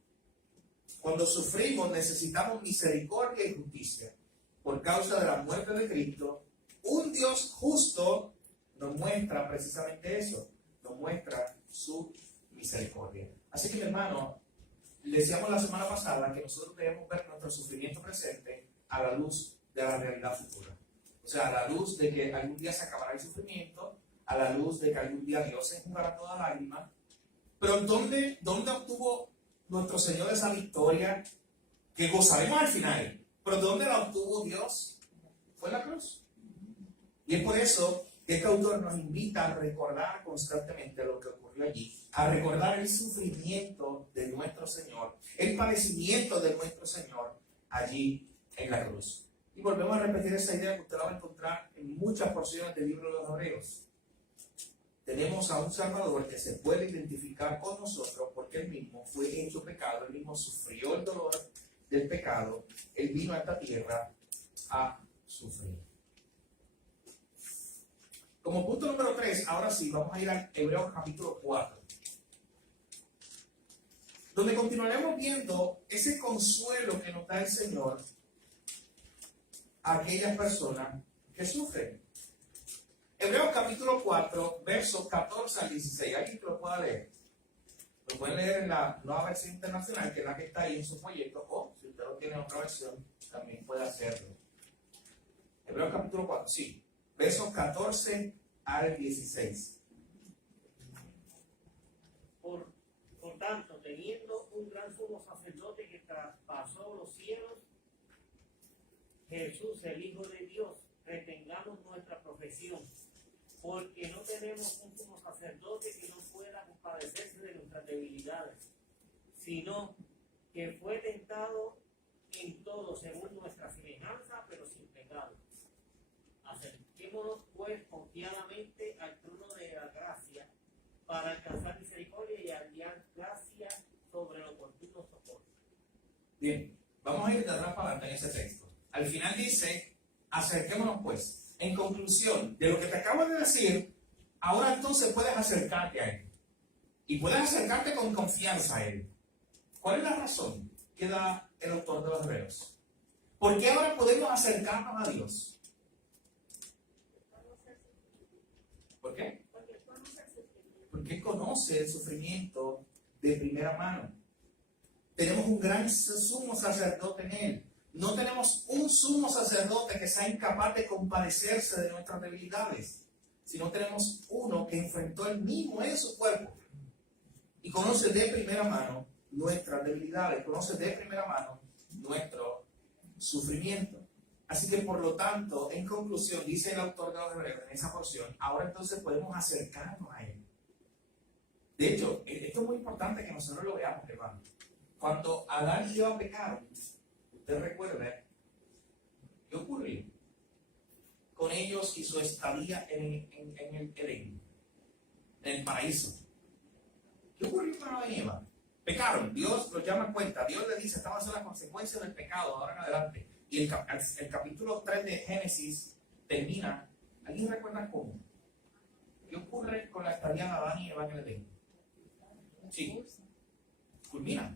Cuando sufrimos necesitamos misericordia y justicia. Por causa de la muerte de Cristo, un Dios justo nos muestra precisamente eso. Nos muestra su misericordia. Así que, mi hermano, le decíamos la semana pasada que nosotros debemos ver nuestro sufrimiento presente a la luz de la realidad futura. O sea, a la luz de que algún día se acabará el sufrimiento, a la luz de que algún día Dios se enjugará toda lágrima. Pero ¿dónde obtuvo nuestro Señor esa victoria que gozaremos al final? Pero ¿dónde la obtuvo Dios? Fue en la cruz. Y es por eso que este autor nos invita a recordar constantemente lo que ocurrió allí, a recordar el sufrimiento de nuestro Señor, el padecimiento de nuestro Señor allí en la cruz. Y volvemos a repetir esa idea que usted la va a encontrar en muchas porciones del libro de los Hebreos. Tenemos a un Salvador que se puede identificar con nosotros porque Él mismo fue hecho pecado, Él mismo sufrió el dolor del pecado, Él vino a esta tierra a sufrir. Como punto número 3, ahora sí, vamos a ir al Hebreos capítulo 4, donde continuaremos viendo ese consuelo que nos da el Señor a aquellas personas que sufren. Hebreos capítulo 4, versos 14 al 16. ¿Alguien que lo pueda leer? Lo pueden leer en la nueva versión internacional, que es la que está ahí en su folleto, o si usted lo tiene en otra versión, también puede hacerlo. Hebreos capítulo 4, sí. Versos 14 al 16. Por tanto, teniendo un gran sumo sacerdote que traspasó los cielos, Jesús, el Hijo de Dios, retengamos nuestra profesión, porque no tenemos un sumo sacerdote que no pueda compadecerse de nuestras debilidades, sino que fue tentado en todo según nuestra semejanza, pero sin pecado. Acerquémonos pues confiadamente al trono de la gracia para alcanzar misericordia y hallar gracia sobre el oportuno socorro. Bien, vamos a ir de atrás para adelante en ese texto. Al final dice, acerquémonos pues. En conclusión, de lo que te acabo de decir, ahora entonces puedes acercarte a Él. Y puedes acercarte con confianza a Él. ¿Cuál es la razón que da el autor de los Hebreos? ¿Por qué ahora podemos acercarnos a Dios? ¿Por qué? Porque conoce el sufrimiento de primera mano. Tenemos un gran sumo sacerdote en Él. No tenemos un sumo sacerdote que sea incapaz de compadecerse de nuestras debilidades, sino tenemos uno que enfrentó él mismo en su cuerpo y conoce de primera mano nuestras debilidades, conoce de primera mano nuestro sufrimiento. Así que por lo tanto, en conclusión, dice el autor de los Hebreos en esa porción, ahora entonces podemos acercarnos a Él. De hecho, esto es muy importante que nosotros lo veamos, hermano. Cuando Adán y Eva pecaron, usted recuerda qué ocurrió con ellos y su estadía en el Edén, en el paraíso. ¿Qué ocurrió con Adán y Eva? Pecaron, Dios los llama a cuenta, Dios le dice, estas van a ser las consecuencias del pecado ahora en adelante. Y el capítulo 3 de Génesis termina, ¿alguien recuerda cómo? ¿Qué ocurre con la estadía de Adán y Eva en el Edén? Sí, culmina,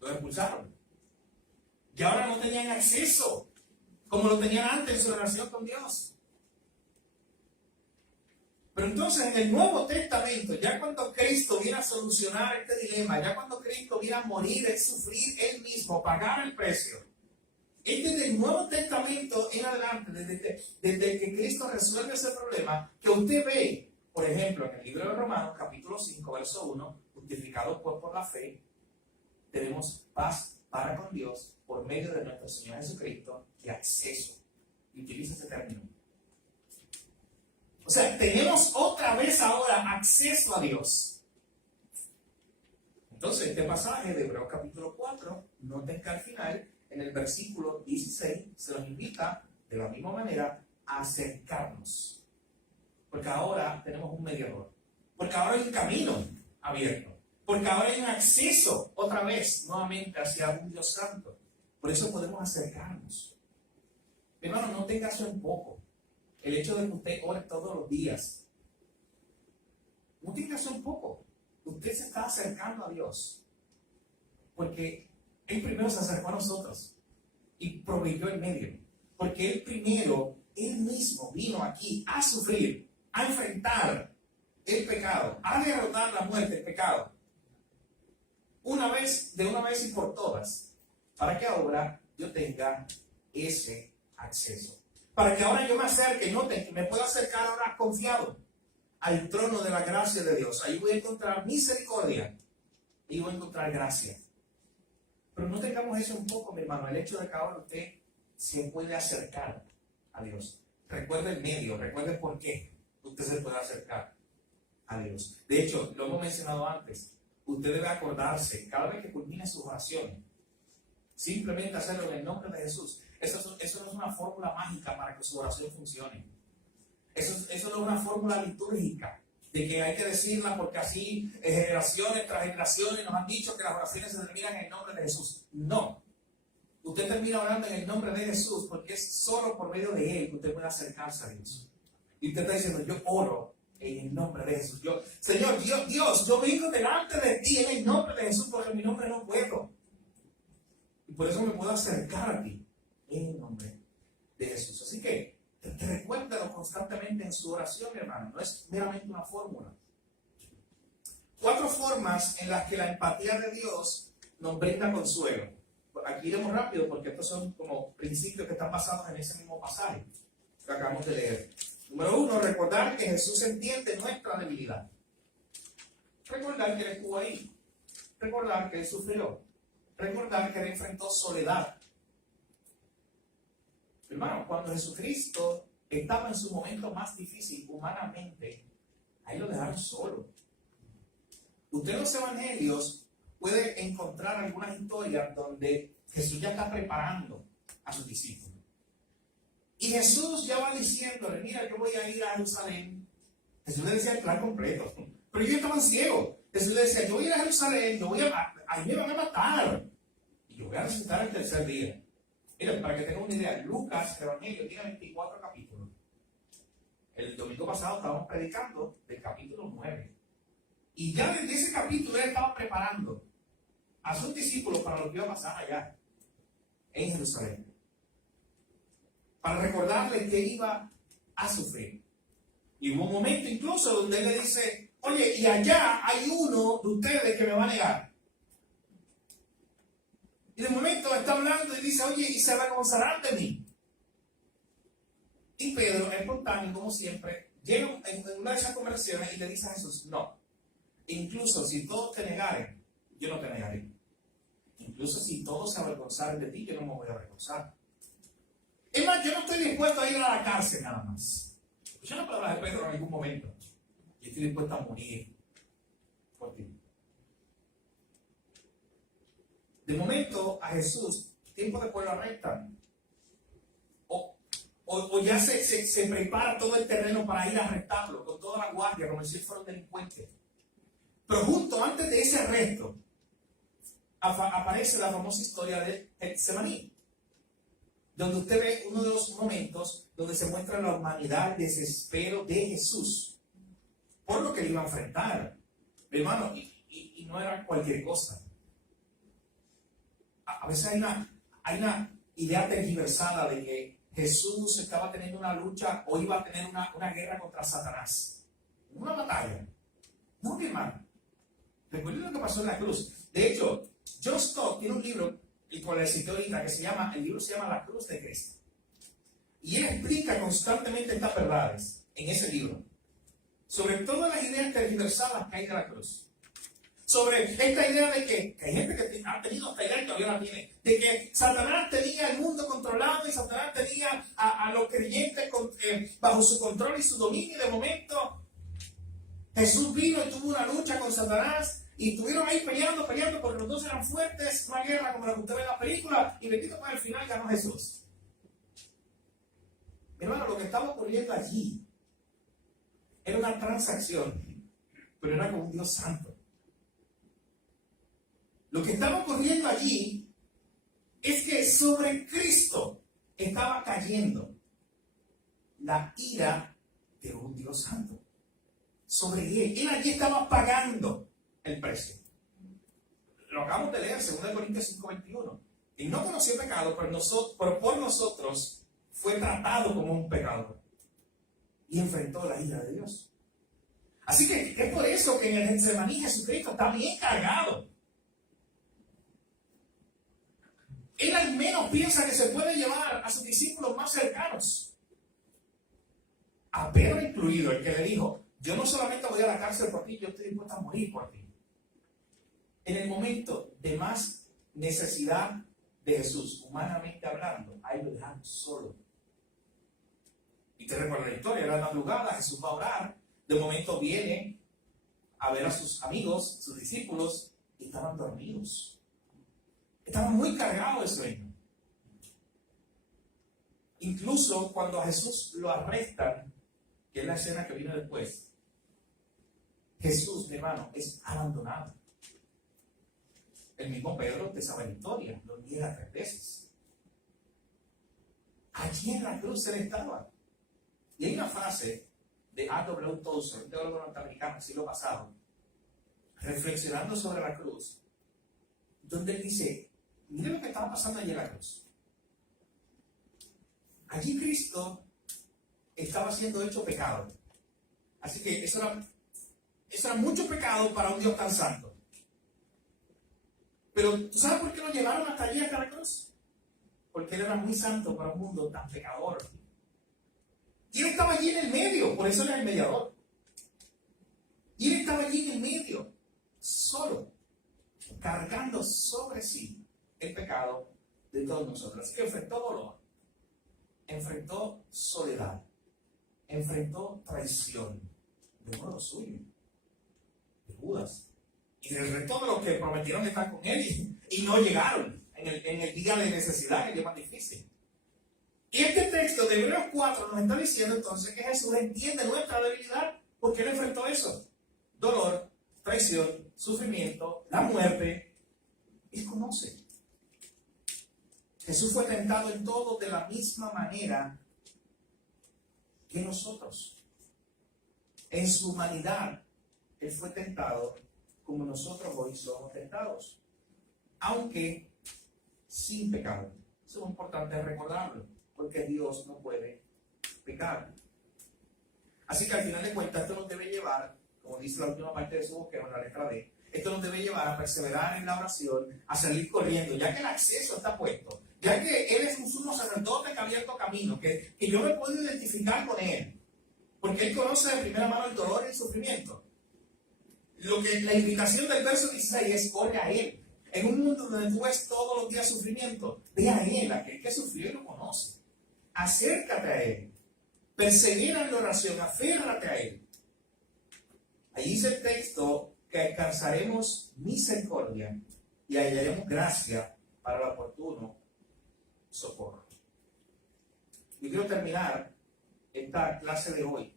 los expulsaron. Y ahora no tenían acceso, como lo tenían antes en su relación con Dios. Pero entonces en el Nuevo Testamento, ya cuando Cristo viene a solucionar este dilema, ya cuando Cristo viene a morir, es sufrir Él mismo, pagar el precio. Es desde el Nuevo Testamento en adelante, desde que Cristo resuelve ese problema, que usted ve Por ejemplo, en el libro de Romanos, capítulo 5, verso 1, justificados pues por la fe, tenemos paz para con Dios por medio de nuestro Señor Jesucristo y acceso. Y utiliza ese término. O sea, tenemos otra vez ahora acceso a Dios. Entonces, este pasaje de Hebreos capítulo 4, noten que al final, en el versículo 16, se nos invita de la misma manera a acercarnos. Porque ahora tenemos un mediador. Porque ahora hay un camino abierto. Porque ahora hay un acceso otra vez, nuevamente, hacia un Dios santo. Por eso podemos acercarnos. Mi hermano, no tenga eso en poco. El hecho de que usted ore todos los días. No tenga eso en poco. Usted se está acercando a Dios. Porque Él primero se acercó a nosotros. Y proveyó el medio. Porque Él primero, Él mismo vino aquí a sufrir, a enfrentar el pecado, a derrotar la muerte, el pecado. De una vez y por todas. Para que ahora yo tenga ese acceso. Para que ahora yo me acerque, noten que me pueda acercar ahora confiado al trono de la gracia de Dios. Ahí voy a encontrar misericordia y voy a encontrar gracia. Pero no tengamos eso un poco, mi hermano, el hecho de que ahora usted se puede acercar a Dios. Recuerde el medio, recuerde por qué usted se puede acercar a Dios. De hecho, lo hemos mencionado antes, usted debe acordarse cada vez que culmine sus oraciones, simplemente hacerlo en el nombre de Jesús. Eso no es una fórmula mágica para que su oración funcione. Eso no es una fórmula litúrgica de que hay que decirla porque así generaciones tras generaciones nos han dicho que las oraciones se terminan en el nombre de Jesús. No. Usted termina orando en el nombre de Jesús porque es solo por medio de Él que usted puede acercarse a Dios. Y usted está diciendo, yo oro en el nombre de Jesús. Señor, Dios, yo vengo delante de ti en el nombre de Jesús porque en mi nombre no puedo. Y por eso me puedo acercar a ti en el nombre de Jesús. Así que recuérdalo constantemente en su oración, mi hermano. No es meramente una fórmula. 4 formas en las que la empatía de Dios nos brinda consuelo. Aquí iremos rápido porque estos son como principios que están basados en ese mismo pasaje que acabamos de leer. Número 1, recordar que Jesús entiende nuestra debilidad. Recordar que Él estuvo ahí. Recordar que Él sufrió. Recordar que Él enfrentó soledad. Hermano, cuando Jesucristo estaba en su momento más difícil humanamente, ahí lo dejaron solo. Usted en los evangelios puede encontrar algunas historias donde Jesús ya está preparando a sus discípulos. Y Jesús ya va diciéndole, mira, yo voy a ir a Jerusalén. Jesús le decía el plan completo. Pero ellos estaban ciegos. Jesús le decía, yo voy a ir a Jerusalén, ahí me van a matar. Y yo voy a resucitar el tercer día. Mira, para que tengan una idea, Lucas, el Evangelio, tiene 24 capítulos. El domingo pasado estábamos predicando del capítulo 9. Y ya desde ese capítulo él estaba preparando a sus discípulos para lo que iba a pasar allá, en Jerusalén. Para recordarles que iba a sufrir. Y hubo un momento incluso donde él le dice, oye, y allá hay uno de ustedes que me va a negar. Y de momento está hablando y dice, oye, y se avergonzarán de mí. Y Pedro, espontáneo, como siempre, llega en una de esas conversaciones y le dice a Jesús, no, incluso si todos te negaren, yo no te negaré. Incluso si todos se avergonzaren de ti, yo no me voy a avergonzar. Es más, yo no estoy dispuesto a ir a la cárcel nada más. Yo no puedo hablar de Pedro en ningún momento. Yo estoy dispuesto a morir por ti. De momento, a Jesús, tiempo después lo arrestan. O ya se prepara todo el terreno para ir a arrestarlo, con toda la guardia, como si fuera un delincuente. Pero justo antes de ese arresto, aparece la famosa historia de Getsemaní, donde usted ve uno de los momentos donde se muestra la humanidad, el desespero de Jesús, por lo que le iba a enfrentar. Hermano, y no era cualquier cosa. A veces hay una idea tergiversada de que Jesús estaba teniendo una lucha o iba a tener una guerra contra Satanás. Una batalla. No, mi hermano. Recuerden lo que pasó en la cruz. De hecho, John Stott tiene un libro, y con el cité ahorita, el libro se llama La Cruz de Cristo. Y él explica constantemente estas verdades en ese libro. sobre todas las ideas tergiversadas que hay de la cruz. Sobre esta idea de que hay gente que ha tenido esta idea y todavía la tiene, de que Satanás tenía el mundo controlado y Satanás tenía a los creyentes bajo su control y su dominio, y de momento Jesús vino y tuvo una lucha con Satanás y estuvieron ahí peleando porque los dos eran fuertes, una guerra como la que usted ve en la película, y bendito para el final ganó Jesús. Mi hermano, lo que estaba ocurriendo allí era una transacción, pero era con un Dios santo. Lo que estaba ocurriendo allí es que sobre Cristo estaba cayendo la ira de un Dios santo. Sobre él. Él allí estaba pagando el precio. Lo acabamos de leer, 2 Corintios 5:21. Y no conoció pecado, pero por nosotros fue tratado como un pecador. Y enfrentó la ira de Dios. Así que es por eso que en el Getsemaní Jesucristo está bien cargado. Él al menos piensa que se puede llevar a sus discípulos más cercanos. A Pedro incluido, el que le dijo: yo no solamente voy a la cárcel por ti, yo estoy dispuesto a morir por ti. En el momento de más necesidad de Jesús, humanamente hablando, ahí lo dejan solo. Y te recuerdo la historia, era la madrugada, Jesús va a orar, de momento viene a ver a sus amigos, sus discípulos, y estaban dormidos. Estaban muy cargados de sueño. Incluso cuando a Jesús lo arrestan, que es la escena que viene después, Jesús, mi hermano, es abandonado. El mismo Pedro te sabe la historia, lo niega 3 veces. Allí en la cruz él estaba. Y hay una frase de A.W. Tozer, un teólogo norteamericano del siglo pasado, reflexionando sobre la cruz, donde él dice: mire lo que estaba pasando allí en la cruz. Allí Cristo estaba siendo hecho pecado. Así que eso era mucho pecado para un Dios tan santo. Pero ¿tú sabes por qué lo llevaron hasta allí, hasta la cruz? Porque él era muy santo para un mundo tan pecador. Y él estaba allí en el medio, por eso era el mediador. Y él estaba allí en el medio, solo, cargando sobre sí el pecado de todos nosotros. Así que enfrentó dolor, enfrentó soledad, enfrentó traición de uno de los suyos, de Judas, y del resto de los que prometieron estar con él y no llegaron en el día de necesidad, en el día más difícil. Y este texto de Hebreos 4 nos está diciendo entonces que Jesús entiende nuestra debilidad porque él enfrentó eso: dolor, traición, sufrimiento, la muerte. Él conoce. Jesús fue tentado en todo de la misma manera que nosotros. En su humanidad, él fue tentado como nosotros hoy somos tentados, aunque sin pecado. Eso es importante recordarlo, porque Dios no puede pecar. Así que al final de cuentas, esto nos debe llevar, como dice la última parte de su bosquejo en la letra D, esto nos debe llevar a perseverar en la oración, a salir corriendo, ya que el acceso está puesto, ya que Él es un sumo sacerdote que ha abierto camino, que yo me puedo identificar con Él, porque Él conoce de primera mano el dolor y el sufrimiento. La invitación del verso 16 es: corre a Él. En un mundo donde tú ves todos los días sufrimiento, ve a Él, aquel que sufrió y lo conoce. Acércate a Él. Persevera en la oración, aférrate a Él. Allí dice el texto que alcanzaremos misericordia y hallaremos gracia para el oportuno socorro. Yo quiero terminar esta clase de hoy,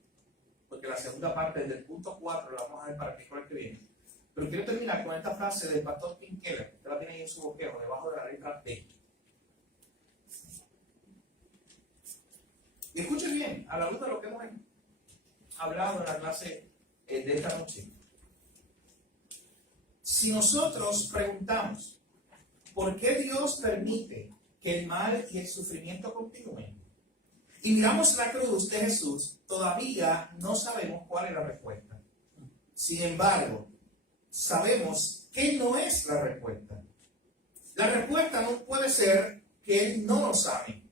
porque la segunda parte del punto 4 la vamos a ver para el miércoles que viene. Pero quiero terminar con esta frase del pastor Tim Keller, que la tiene ahí en su bosquejo, debajo de la letra D. Y escuchen bien, a la luz de lo que hemos hablado en la clase de esta noche. Si nosotros preguntamos por qué Dios permite que el mal y el sufrimiento continúen, y miramos la cruz de Jesús, todavía no sabemos cuál es la respuesta. Sin embargo, sabemos que no es la respuesta. La respuesta no puede ser que Él no lo sabe.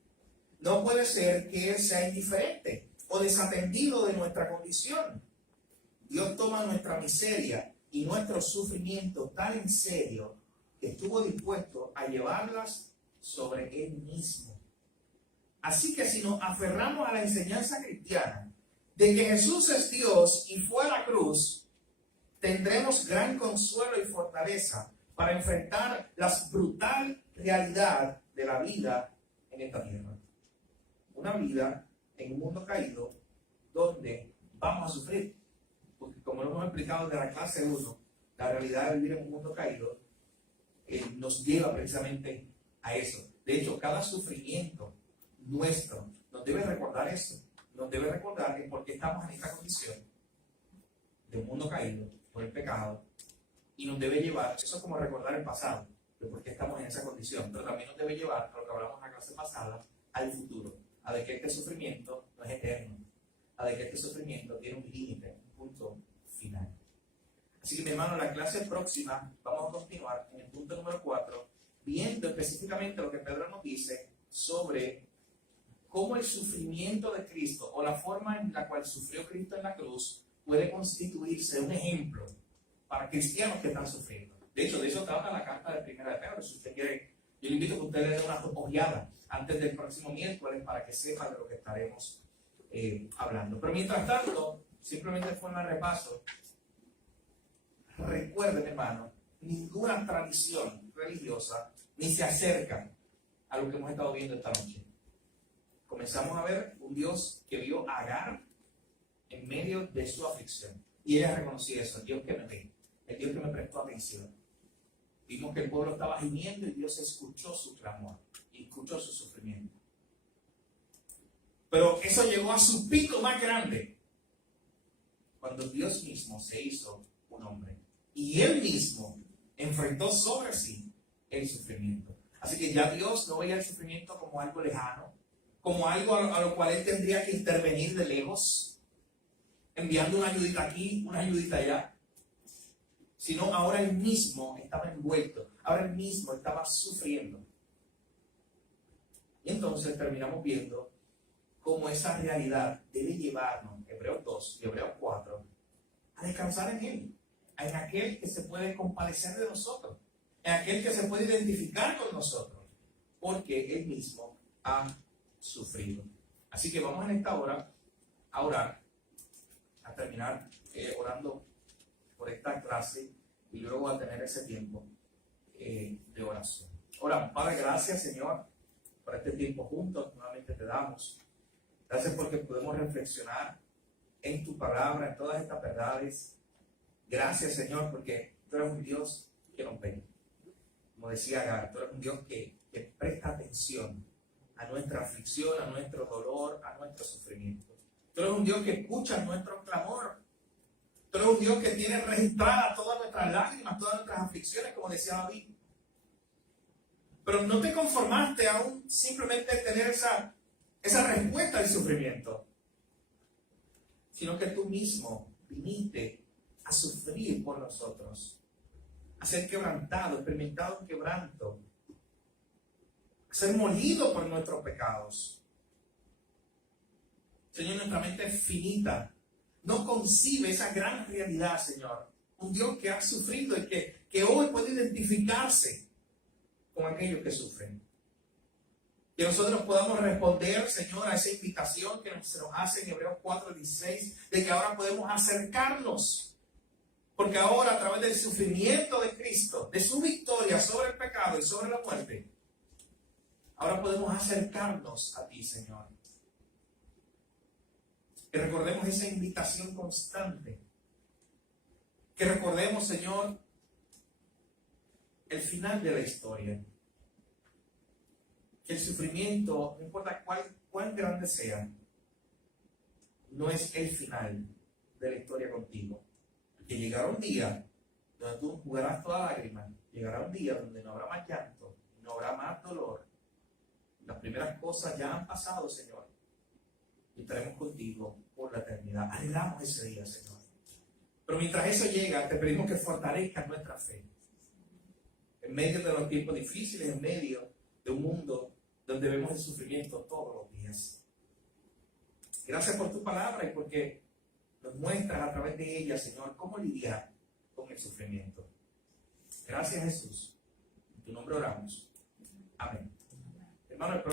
No puede ser que Él sea indiferente o desatendido de nuestra condición. Dios toma nuestra miseria y nuestro sufrimiento tan en serio que estuvo dispuesto a llevarlas sobre Él mismo. Así que si nos aferramos a la enseñanza cristiana de que Jesús es Dios y fue a la cruz, tendremos gran consuelo y fortaleza para enfrentar la brutal realidad de la vida en esta tierra. Una vida en un mundo caído donde vamos a sufrir. Porque como lo hemos explicado desde la clase 1, la realidad de vivir en un mundo caído nos lleva precisamente a eso. De hecho, cada sufrimiento nuestro nos debe recordar eso. Nos debe recordar que porque estamos en esta condición de un mundo caído por el pecado, y nos debe llevar, eso es como recordar el pasado, de por qué estamos en esa condición, pero también nos debe llevar, a lo que hablamos en la clase pasada, al futuro, a de que este sufrimiento no es eterno, a de que este sufrimiento tiene un límite, un punto final. Así que, mi hermano, en la clase próxima vamos a continuar en el punto número 4, viendo específicamente lo que Pedro nos dice sobre cómo el sufrimiento de Cristo o la forma en la cual sufrió Cristo en la cruz puede constituirse un ejemplo para cristianos que están sufriendo. De hecho, de eso trata la carta de Primera de Pedro. Si usted quiere, yo le invito a que usted le dé una ojeada antes del próximo miércoles para que sepa de lo que estaremos hablando. Pero mientras tanto, simplemente de forma de repaso, recuerden, hermano, ninguna tradición religiosa ni se acerca a lo que hemos estado viendo esta noche. Comenzamos a ver un Dios que vio a Agar en medio de su aflicción. Y ella reconocía eso, el Dios que me ve, el Dios que me prestó atención. Vimos que el pueblo estaba gimiendo y Dios escuchó su clamor y escuchó su sufrimiento. Pero eso llegó a su pico más grande cuando Dios mismo se hizo un hombre. Y Él mismo enfrentó sobre sí el sufrimiento. Así que ya Dios no veía el sufrimiento como algo lejano, como algo a lo cual Él tendría que intervenir de lejos, enviando una ayudita aquí, una ayudita allá, sino ahora Él mismo estaba envuelto, ahora Él mismo estaba sufriendo. Y entonces terminamos viendo cómo esa realidad debe llevarnos, Hebreos 2 y Hebreos 4, a descansar en Él, en aquel que se puede compadecer de nosotros, en aquel que se puede identificar con nosotros, porque Él mismo ha sufrido. Así que vamos en esta hora a orar, a terminar orando por esta clase y luego a tener ese tiempo de oración. Oramos. Padre, gracias, Señor, por este tiempo juntos. Nuevamente te damos. Gracias porque podemos reflexionar en tu palabra, en todas estas verdades. Gracias, Señor, porque tú eres un Dios que nos ve. Como decía Agar, tú eres un Dios que presta atención a nuestra aflicción, a nuestro dolor, a nuestro sufrimiento. Tú eres un Dios que escucha nuestro clamor. Tú eres un Dios que tiene registradas todas nuestras lágrimas, todas nuestras aflicciones, como decía David. Pero no te conformaste aún simplemente tener esa respuesta al sufrimiento, sino que tú mismo viniste a sufrir por nosotros, a ser quebrantado, experimentado un quebranto, a ser molido por nuestros pecados. Señor, nuestra mente es finita, no concibe esa gran realidad, Señor. Un Dios que ha sufrido y que hoy puede identificarse con aquellos que sufren. Que nosotros podamos responder, Señor, a esa invitación que se nos hace en Hebreos 4:16, de que ahora podemos acercarnos. Porque ahora, a través del sufrimiento de Cristo, de su victoria sobre el pecado y sobre la muerte, ahora podemos acercarnos a ti, Señor. Que recordemos esa invitación constante. Que recordemos, Señor, el final de la historia. Que el sufrimiento, no importa cuán grande sea, no es el final de la historia contigo. Que llegará un día donde tú jugarás toda lágrima. Llegará un día donde no habrá más llanto, no habrá más dolor. Las primeras cosas ya han pasado, Señor. Y estaremos contigo por la eternidad. Anhelamos ese día, Señor. Pero mientras eso llega, te pedimos que fortalezcas nuestra fe. En medio de los tiempos difíciles, en medio de un mundo donde vemos el sufrimiento todos los días. Gracias por tu palabra y porque nos muestras a través de ella, Señor, cómo lidiar con el sufrimiento. Gracias, Jesús. En tu nombre oramos. Amén. Hermano,